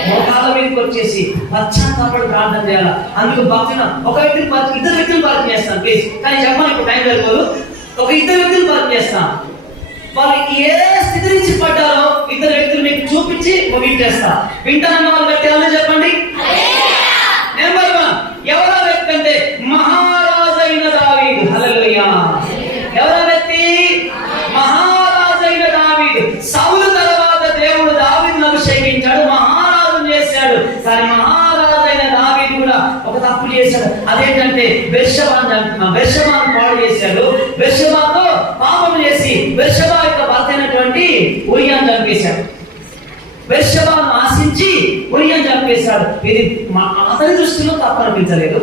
మోకాల మీదకి వచ్చేసి పశ్చాత్తాపడి ప్రార్థన చేయాలి. అందుకు భక్తున ఒక వ్యక్తిని ఇద్దరు వ్యక్తులు పరిచయం చేస్తాను ప్లీజ్. కానీ చెప్పాలి, ఇప్పుడు టైం సరిపోదు. ఒక ఇద్దరు వ్యక్తులు పరిచయం చేస్తాను. వాళ్ళకి ఏ స్థితి నుంచి పడ్డారో ఇద్దరు వ్యక్తులు మీకు చూపించి ముగించేస్తా. వింటానన్న వాళ్ళు కట్టాలని చెప్పండి. నెంబర్ 1 ఎవరో వ్యక్తి అంటే మహారాజైన దావీదు. హల్లెలూయా. ఎవరో వ్యక్తి? మహారాజైన దావీదు. సౌలు తర్వాత దేవుడు దావీదును అభిషేకించాడు, మహారాజును చేశాడు. కానీ మహారాజైన దావీదు కూడా ఒక తప్పు చేశాడు. అదేంటంటే బెర్షెబాను పాడు చేశాడు. బెర్షెబాతో పాపం చేసి బెర్షెబా యొక్క భర్త అయినటువంటి ఉరియాను చంపేశాడు. బెర్షెబాను ఆశించి ఉరియాను చంపేశాడు. ఇది అతని దృష్టిలో తప్పు అనిపించలేదు,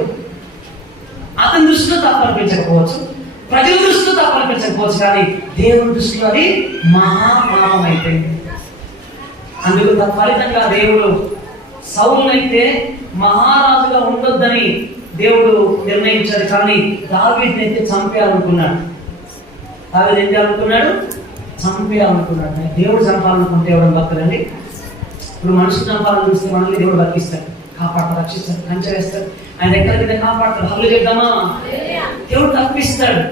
అతని దృష్టిలో తప్పు అనిపించకపోవచ్చు, ప్రజల దృష్టిలో తప్పు అనిపించకపోవచ్చు, కానీ దేవుని దృష్టిలో అది మహాపాపం అయిపోయింది. అందుకు తత్ఫలితంగా దేవుడు సౌలునైతే మహారాజుగా ఉండొద్దని దేవుడు నిర్ణయించాడు. కానీ దావీదుని అయితే చంపేయాలనుకున్నాడు. దావీదు ఏం చేయాలనుకున్నాడు? చంపేయాలనుకున్నాడు. దేవుడు చంపాలనుకుంటే ఎవరు భక్తులండి? ఇప్పుడు మనుషులు చంపాలని చూస్తే మనల్ని దేవుడు బతికిస్తాడు, కాపాడతాడు, రక్షిస్తాడు, కంచె వేస్తాడు. ఆయన దగ్గర కాపాడతాడు. హల్లు చెప్దామా? దేవుడు తప్పిస్తాడు.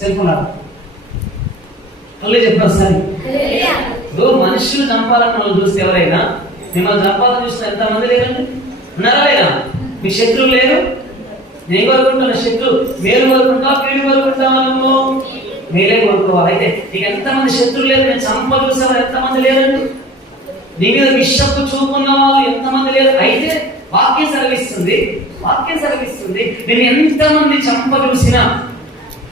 సెల్ ఫోన్ హల్లు చెప్తారు. సరే, ఇప్పుడు మనుషులు చంపాలని మనం చూస్తే ఎవరైనా, మిమ్మల్ని చంపాలని చూస్తే ఎంతమంది లేరండి? ఉన్నారా లేదా? మీ శత్రువులు లేరు? నేను కోరుకుంటున్నా శత్రువు మేలు కోరుకుంటావా, కీడు కోరుకుంటావా? నువ్వు మేలే కోరుకోవాలి. అయితే నీకు ఎంతమంది శత్రువులు లేరు? నేను చంప చూసేవారు ఎంతమంది లేరండి? నీ మీద విషపు చూపున్న వాళ్ళు ఎంతమంది లేరు? అయితే వాక్యం సెలవిస్తుంది, వాక్యం సెలవిస్తుంది నేను ఎంతమంది చంప చూసినా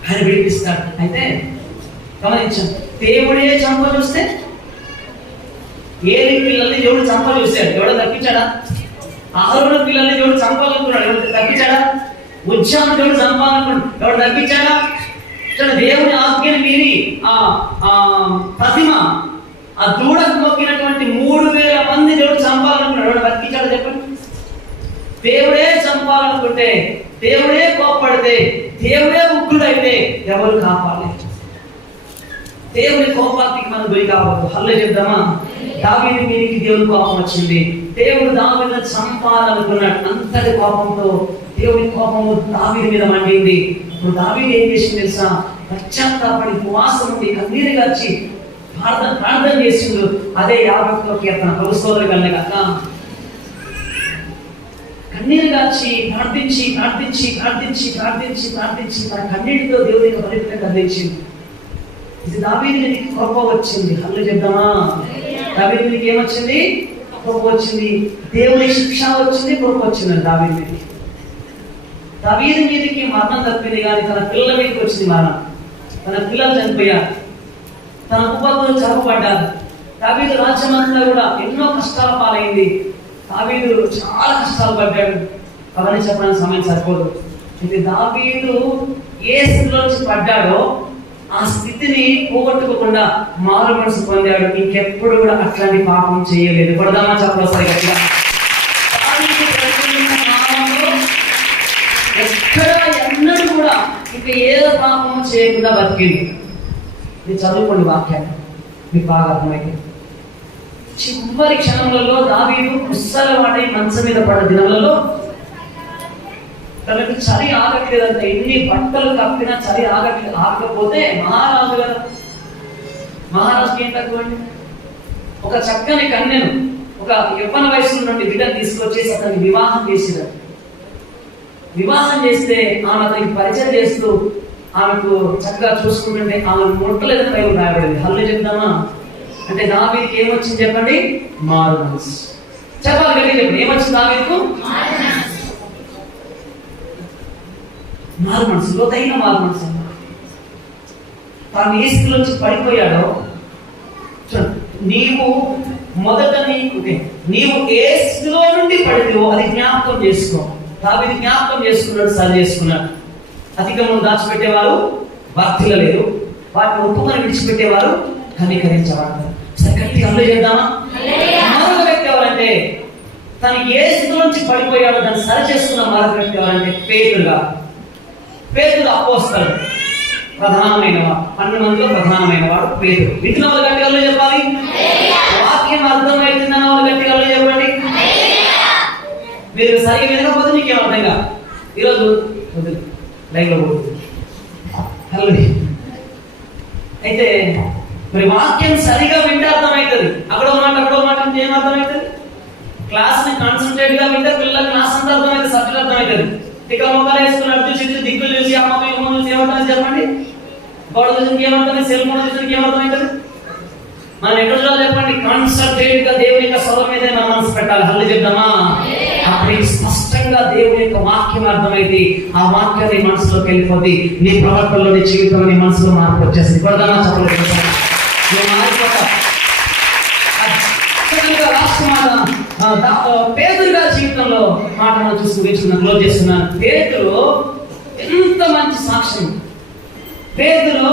ఆయన విడిపిస్తాడు. అయితే గమనించండి, దేవుడే చంప చూస్తే ఏలి పిల్లల్ని దేవుడు చంప చూశాడు, ఎవడో తప్పించాడా? అహరోను పిల్లల్ని దేవుడు చంపాలనుకున్నాడు, ఎవడు తప్పించాడా? ఉజ్జాను దేవుడు చంపాలనుకున్నాడు, ఎవడు తప్పించాడా? దేవుని ఆజ్ఞను మీరి ఆ ప్రతిమ, ఆ దూడకు మొక్కినటువంటి 3000 మంది దేవుడు చంపాలనుకున్నాడు. బతికించాడు చెప్పండి. దేవుడే చంపాలనుకుంటే, దేవుడే కోప్పడితే, దేవుడే ఉగ్రుడైతే ఎవరు కాపాడలేదు. దేవుని కోపానికి మనం గురి కావద్దు. హల్లెలూయా చెప్దామా? దావీదు మీదకి దేవుని కోపం వచ్చింది. దేవుడు దావీదును చంపాలనుకున్నాడు. అంతటి కోపంతో దేవుని కోపము దావీదు మీద మండింది. ఇప్పుడు దావీదు ఏం చేసింది తెలుసా? పశ్చాత్తాపడి ఉపవాసం ఉండి కన్నీరు గార్చి ప్రార్థన చేసిండు. అదే 51వ కీర్తన. ప్రభుత్వం కనుక కన్నీరు గార్చి ప్రార్థించి ప్రార్థించి ప్రార్థించి ప్రార్థించి ప్రార్థించి తన కన్నీటితో దేవుడికి బలిపీఠం అందించింది. ఇది దావీదు మీదకి కోపం వచ్చింది. హల్లెలూయా చెప్దామా? దావీదు మీదకి ఏమొచ్చింది? కోపం వచ్చింది. దేవుని శిక్ష వచ్చింది, కోపం వచ్చింది దావీదు మీదకి. దావీదు మీదకి మరణం తప్పింది, కానీ తన పిల్లల మీదకి వచ్చింది మరణం. తన పిల్లలు చనిపోయారు, తన ఉపపత్తులు చంపబడ్డారు. దావీదు రాజ్యం అంతా కూడా ఎన్నో కష్టాల పాలైంది. దావీదు చాలా కష్టాలు పడ్డాడు. అవన్నీ చెప్పడానికి సమయం సరిపోదు. ఇది దావీదు ఏ స్థితిలో నుంచి పడ్డాడో ఆ స్థితిని పోగొట్టుకోకుండా మారు మనసు పొందాడు. ఇంకెప్పుడు కూడా అట్లాంటి పాపం చేయలేదు. కొడదామా చెప్పవస్తాయి గట్టిగా. ఎక్కడ ఎన్నడూ కూడా ఇక ఏదో పాపం చేయకుండా బతికింది. మీరు చదువుకోండి వాక్యాన్ని, మీకు బాగా అర్థమైంది. చివరి క్షణంలో దావీదు కుస్సలవాడై మంచం మీద పడ్డ దినాలలో తనకు చలి ఆగట్లేదంట. ఎన్ని బట్టలు కప్పినా చలి ఆగకపోతే మహారాజు కదా, మహారాజుకి ఏం తక్కువండి? ఒక చక్కని కన్యను, ఒక యవ్వన వయసు నుండి బిడ్డను తీసుకొచ్చేసి అతనికి వివాహం చేసినారు. వివాహం చేస్తే ఆమె అతనికి పరిచయం చేస్తూ ఆమెకు చక్కగా చూసుకుంటుంటే ఆమె ముట్టలేదు బైబిల్ రాయబడింది. హల్లెలూయా చెప్దామా? అంటే దావీదుకి ఏమొచ్చింది చెప్పండి? మారు మనసు. చెప్పాలి గట్టి చెప్పండి. ఏమొచ్చింది దావీదుకు? మారు మనసు, లోతైన మారు మనసు. తాను ఏ స్థితిలోంచి పడిపోయాడో నీవు మొదట నీవు ఏ స్థితిలో నుండి పడితే అది జ్ఞాపకం చేసుకో. దావీదు జ్ఞాపకం చేసుకున్నాడు, సరి చేసుకున్నాడు. అధికమును దాచిపెట్టేవారు వర్ధిల్లలేదు, వాటిని ఒప్పుకొని విడిచిపెట్టేవారు కనికరించబడతారు. సరే గట్టిగా హల్లెలూయా చేద్దామా? మరొక వ్యక్తి ఎవరంటే తను ఏ స్థితి నుంచి పడిపోయాడో దాన్ని సరి చేసుకున్న మరొక వ్యక్తి ఎవరంటే పేతురు అపోస్తలుడు, ప్రధానమైన 12 మందిలో ప్రధానమైన వాడు పేతురు. వింటున్న వాళ్ళు గట్టిగా హల్లెలూయా చెప్పాలి. వాక్యం అర్థమవుతున్న వాళ్ళు గట్టిగా హల్లెలూయా చెప్పండి. మీరు సరిగ్గా వినకపోతే మీకేం అర్థంగా ఈరోజు లైవ్ లో పోతుంది. హల్లెలూయా. అయితే మరి వాక్యం సరిగా వింటే అర్థమవుతుంది. అక్కడ ఒక మాట ఏం అర్థమవుతుంది? క్లాస్ ని కాన్సన్ట్రేట్ గా వింటే పిల్లల క్లాస్ అంతా అర్థమవుతుంది, సబ్జెక్ట్ అర్థమవుతుంది. ఇక మొక్కలు వేసుకుని అర్థం చూసి దిక్కులు చూసి అమ్మ చూసి ఏమవుతుంది చెప్పండి? గోడ చూసి ఏమవుతుంది? సెల్ ఫోన్ చూసి ఏమవుతుంది? మనం ఎక్కడ చూడాలి చెప్పండి? కాన్సన్ట్రేట్ గా దేవుని యొక్క స్వరం మీద మన మనసు పెట్టాలి. హల్లెలూయా చెప్దామా? అప్పుడు స్పష్టంగా దేవుని యొక్క వాక్యం అర్థమైతే ఆ వాక్యాన్ని మనసులోకి వెళ్ళిపోద్ది. నీ ప్రవర్తనలో, నీ జీవితంలో, నీ మనసులో మార్పు వచ్చేసింది. ప్రధాన చెప్పలేదు పేతురు గారి జీవితంలో మాట చూసి క్లోజ్ చేస్తున్నాను. పేతురు ఎంత మంచి సాక్ష్యం. పేతురు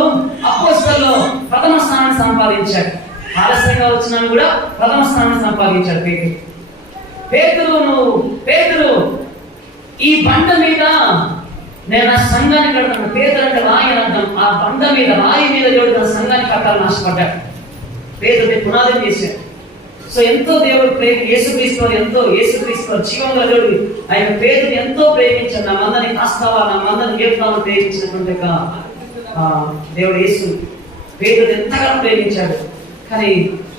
అపోస్తలుల్లో ప్రథమ స్థానాన్ని సంపాదించాడు. ఆలస్యంగా వచ్చినా కూడా ప్రథమ స్థానాన్ని సంపాదించాడు పేతురు ఈ బండ మీద నేను ఆ సంఘాన్ని కడతాను. పేతురు అంటే రాయి అని అర్థం. ఆ బండ మీద, రాయి మీద దేవుడు తన సంఘాన్ని కట్టాలని ఆశపడ్డాడు. పేతురుని పునాది చేశాడు. సో ఎంతో దేవుడు యేసుక్రీస్తు జీవం గల దేవుడు ఆయన పేతురుని ఎంతో ప్రేమించాడు. నా మందని కాస్తావా, నా మందని గేపుతావని ప్రేమించినటువంటి దేవుడు యేసు పేతురుని ఎంతగా ప్రేమించాడు. కానీ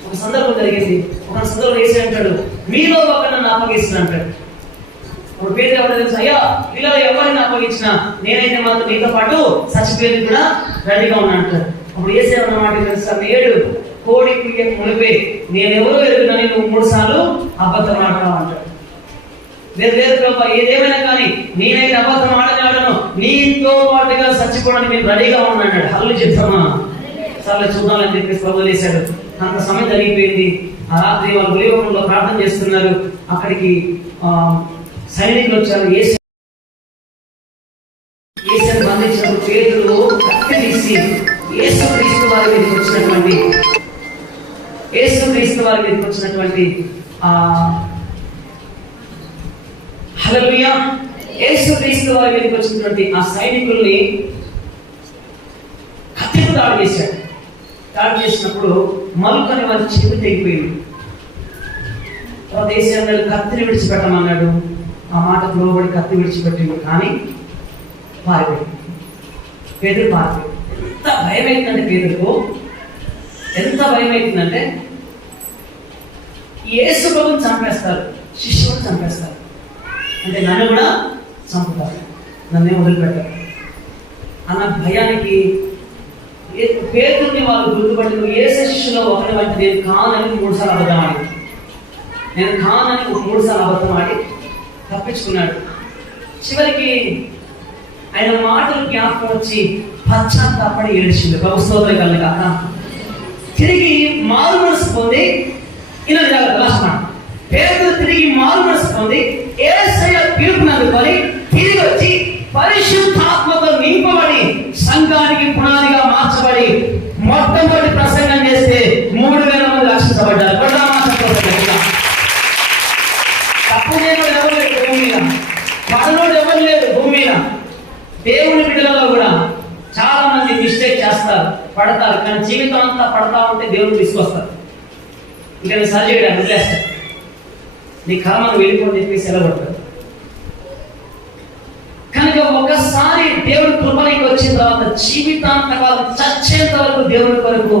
ఒక సందర్భం జరిగింది. ఒక సందర్భం యేసు అంటాడు, మీలో ఒకరిని నన్ను అప్పగిస్తున్నా అంటాడు. ఇప్పుడు పేతురు ఎవరు తెలుసు? అయ్యా మీలో ఎవరిని అప్పగించినా నేనైతే మాత్రం నీతో పాటు చచ్చిపోయేది కూడా రెడీగా ఉన్నా అంటాడు. అప్పుడు యేసు అన్నమాట తెలుసా? నేడు కోడి కుయ్య మునిపే నేనెవరో ఎరుగునని నువ్వు 3 సార్లు అబద్ధం ఆడతావు అంటాడు. లేదు ప్రభా, ఏదేమైనా కానీ నేనైతే అబద్ధం ఆడను, నీతో పాటుగా చచ్చిపోవడానికి నేను రెడీగా ఉన్నా అన్నాడు. హల్లు చెప్తామా? సర్లే చూద్దామని చెప్పేసి ప్రభు చేశాడు. అంత సమయం జరిగిపోయింది. ఆ రాత్రి వాళ్ళు గురివరంలో ప్రార్థన చేస్తున్నారు. అక్కడికి సైనికులు వచ్చారు. ఏసే మరణించినప్పుడు పేతురు కత్తి తీసి యేసుక్రీస్తు వారి మీదకి వచ్చినటువంటి హల్లెలూయా, యేసుక్రీస్తు వారి మీదకి వచ్చినటువంటి ఆ సైనికుల్ని కత్తితో దాడి చేశాడు. దాడి చేసినప్పుడు మలుకని వారి చెవి తెగిపోయింది. తర్వాత యేసు కత్తిని విడిచిపెట్టమన్నాడు. ఆ మాటకు లోబడి కత్తి విడిచిపెట్టిండు, కానీ పారిపోయింది. పేతురు పారిపోయింది. ఎంత భయం అవుతుందంటే పేతురుకు, ఎంత భయం అవుతుందంటే యేసు ప్రభువుని చంపేస్తారు, శిష్యుని చంపేస్తారు, అంటే నన్ను కూడా చంపుతారు, నన్నే వదిలిపెట్టారు అన్న భయానికి పేతురుని వాళ్ళు గుర్తుపట్టి నువ్వు యేసు శిష్యులో ఒకటి వంటి నేను కానని 3 సార్లు అబద్ధం ఆడి, నేను కానని 3 సార్లు అబద్ధం ఆడి తప్పించుకున్నాడు. చివరికి ఆయన మాటలు జ్ఞాపకం వచ్చి పశ్చాత్తాపడి ఏడిచింది. ప్రభు స్తోత్రం కలుగుగాక. తిరిగి మారు మనసు పొంది పేదలు తిరిగి మారు మనసు పొంది యేసయ్య పిలుపునందుకొని తిరిగి వచ్చి పరిశుద్ధాత్మతో నింపబడి సంఘానికి పునాదిగా మార్చబడి మొట్టమొదటి ప్రసంగం చేస్తే 3000 మంది రక్షించబడ్డారు. తప్పు లేని ఎవరు లేరు భూమి మీద, పడనోడు ఎవరు లేరు భూమి మీద. దేవుని బిడ్డలలో కూడా చాలా మంది మిస్టేక్ చేస్తారు, పడతారు, కానీ జీవితం అంతా పడతా ఉంటే దేవుడు తీసుకొస్తారు. ఇంకా నేను సరి చేయడానికి వదిలేస్తాను, నీ కర్మను వెళ్ళిపోని చెప్పేసి సెలవుపడతాడు. కనుక ఒకసారి దేవుడి కృపలోకి వచ్చిన తర్వాత జీవితాంతకాలం చచ్చేంత వరకు దేవుని కొరకు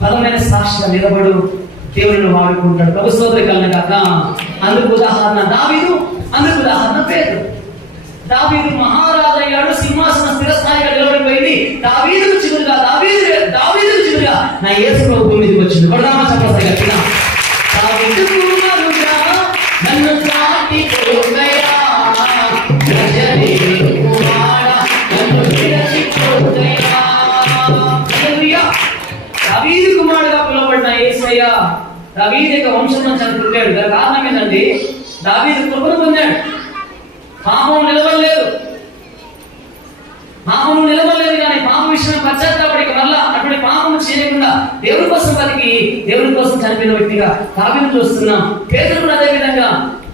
బలమైన సాక్షిగా నిలబడు, దేవుడిని వాడుకుంటాడు. ప్రభు స్తోత్రం కలుగుగాక. అందుకు ఉదాహరణ దావీదు, అందుకు ఉదాహరణ పేతురు. దావీదు మహారాజు అయ్యాడు, సింహాసన స్థిరస్థాయిగా నిలబడిపోయింది. దావీదుకు చిగురుగా నా యేసు ప్రభు భూమి మీదకి వచ్చింది. కొడదామా చెప్పండి గట్టిగా. దావీదుకు మరుగా నన్ను చాటి పోగయా, రజనీ కుమారా నన్ను విరచిపోగయా. హల్లెలూయా. దావీదు కుమారుడుగా పిలువబడిన యేసయ్య దావీదు యొక్క వంశం నుంచి పుట్టాడు. గల కారణం ఏంటంటే దావీదు కృపను పొందాడు. పాపం నిలవలేదు కానీ పాపం విషయం పశ్చాత్తాపడికి మళ్ళా అటువంటి పాపం చేయకుండా దేవుడి కోసం బతికి దేవుడి కోసం చనిపోయిన వ్యక్తిగా దావీదును చూస్తున్నాం. పేతురు కూడా అదే విధంగా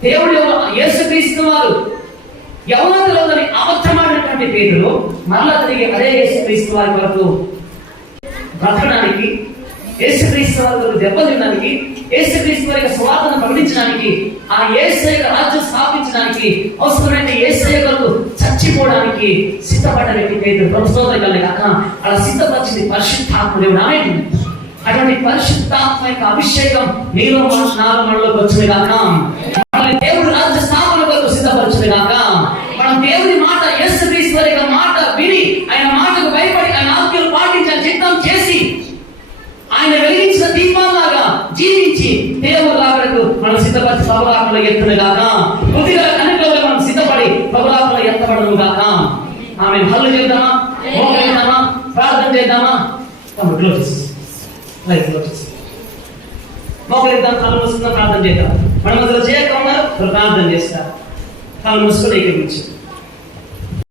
దేవుడు యేసుక్రీస్తు వారు ఎవరో తెలియదని అబద్ధమాడినటువంటి పేతురు మరలా తిరిగి అదే యేసుక్రీస్తు వారి కొరకు బ్రతకడానికి, యేసుక్రీస్తు వారి కొరకు దెబ్బతినడానికి, యేసుక్రీస్తు వారి స్వార్థను ప్రకటించడానికి, ఆ యేసయ్య రాజ్యం స్థాపించడానికి, అవసరమైన యేసయ్య కొరకు చచ్చిపోవడానికి సిద్ధపడ్డ వ్యక్తి పేతురు. ప్రభు స్తోత్రం కలుగుగాక. అలా సిద్ధపరిచింది పరిశుద్ధాత్మ దేవుడు. ఆమేన్. అటువంటి పరిశుద్ధాత్మ యొక్క అభిషేకం నీలో నాలో మనలోకి వచ్చింది గాక. మనల్ని దేవుడు రాజ్య స్థాపన కొరకు సిద్ధపరిచింది గాక. మనం దేవుని మాట, యేసుక్రీస్తు వారి యొక్క మాట విని ఆయన మాటకు భయపడి ఆయన ఆజ్ఞలు పాటించాలి, చిత్తం చేసి ఆయన వెలిగించిన దీపాలాగా జీవించి దేవుడు రాకడకు మనం సిద్ధపరిచి ప్రభురాకలో ఎత్తును గాక. కొద్దిగా కనుకలో మనం సిద్ధపడి ప్రభురాకలో ఎత్తబడను గాక. ఆమె హల్లు చేద్దామా, మోకరిద్దామా, ప్రార్థన చేద్దామా. మోకరిద్దాం, కళ్ళు మూసుకుందాం, ప్రార్థన చేద్దాం. మనం అసలు చేయకుండా ప్రార్థన చేస్తారు. కళ్ళు మూసుకొని ఏకీపించు.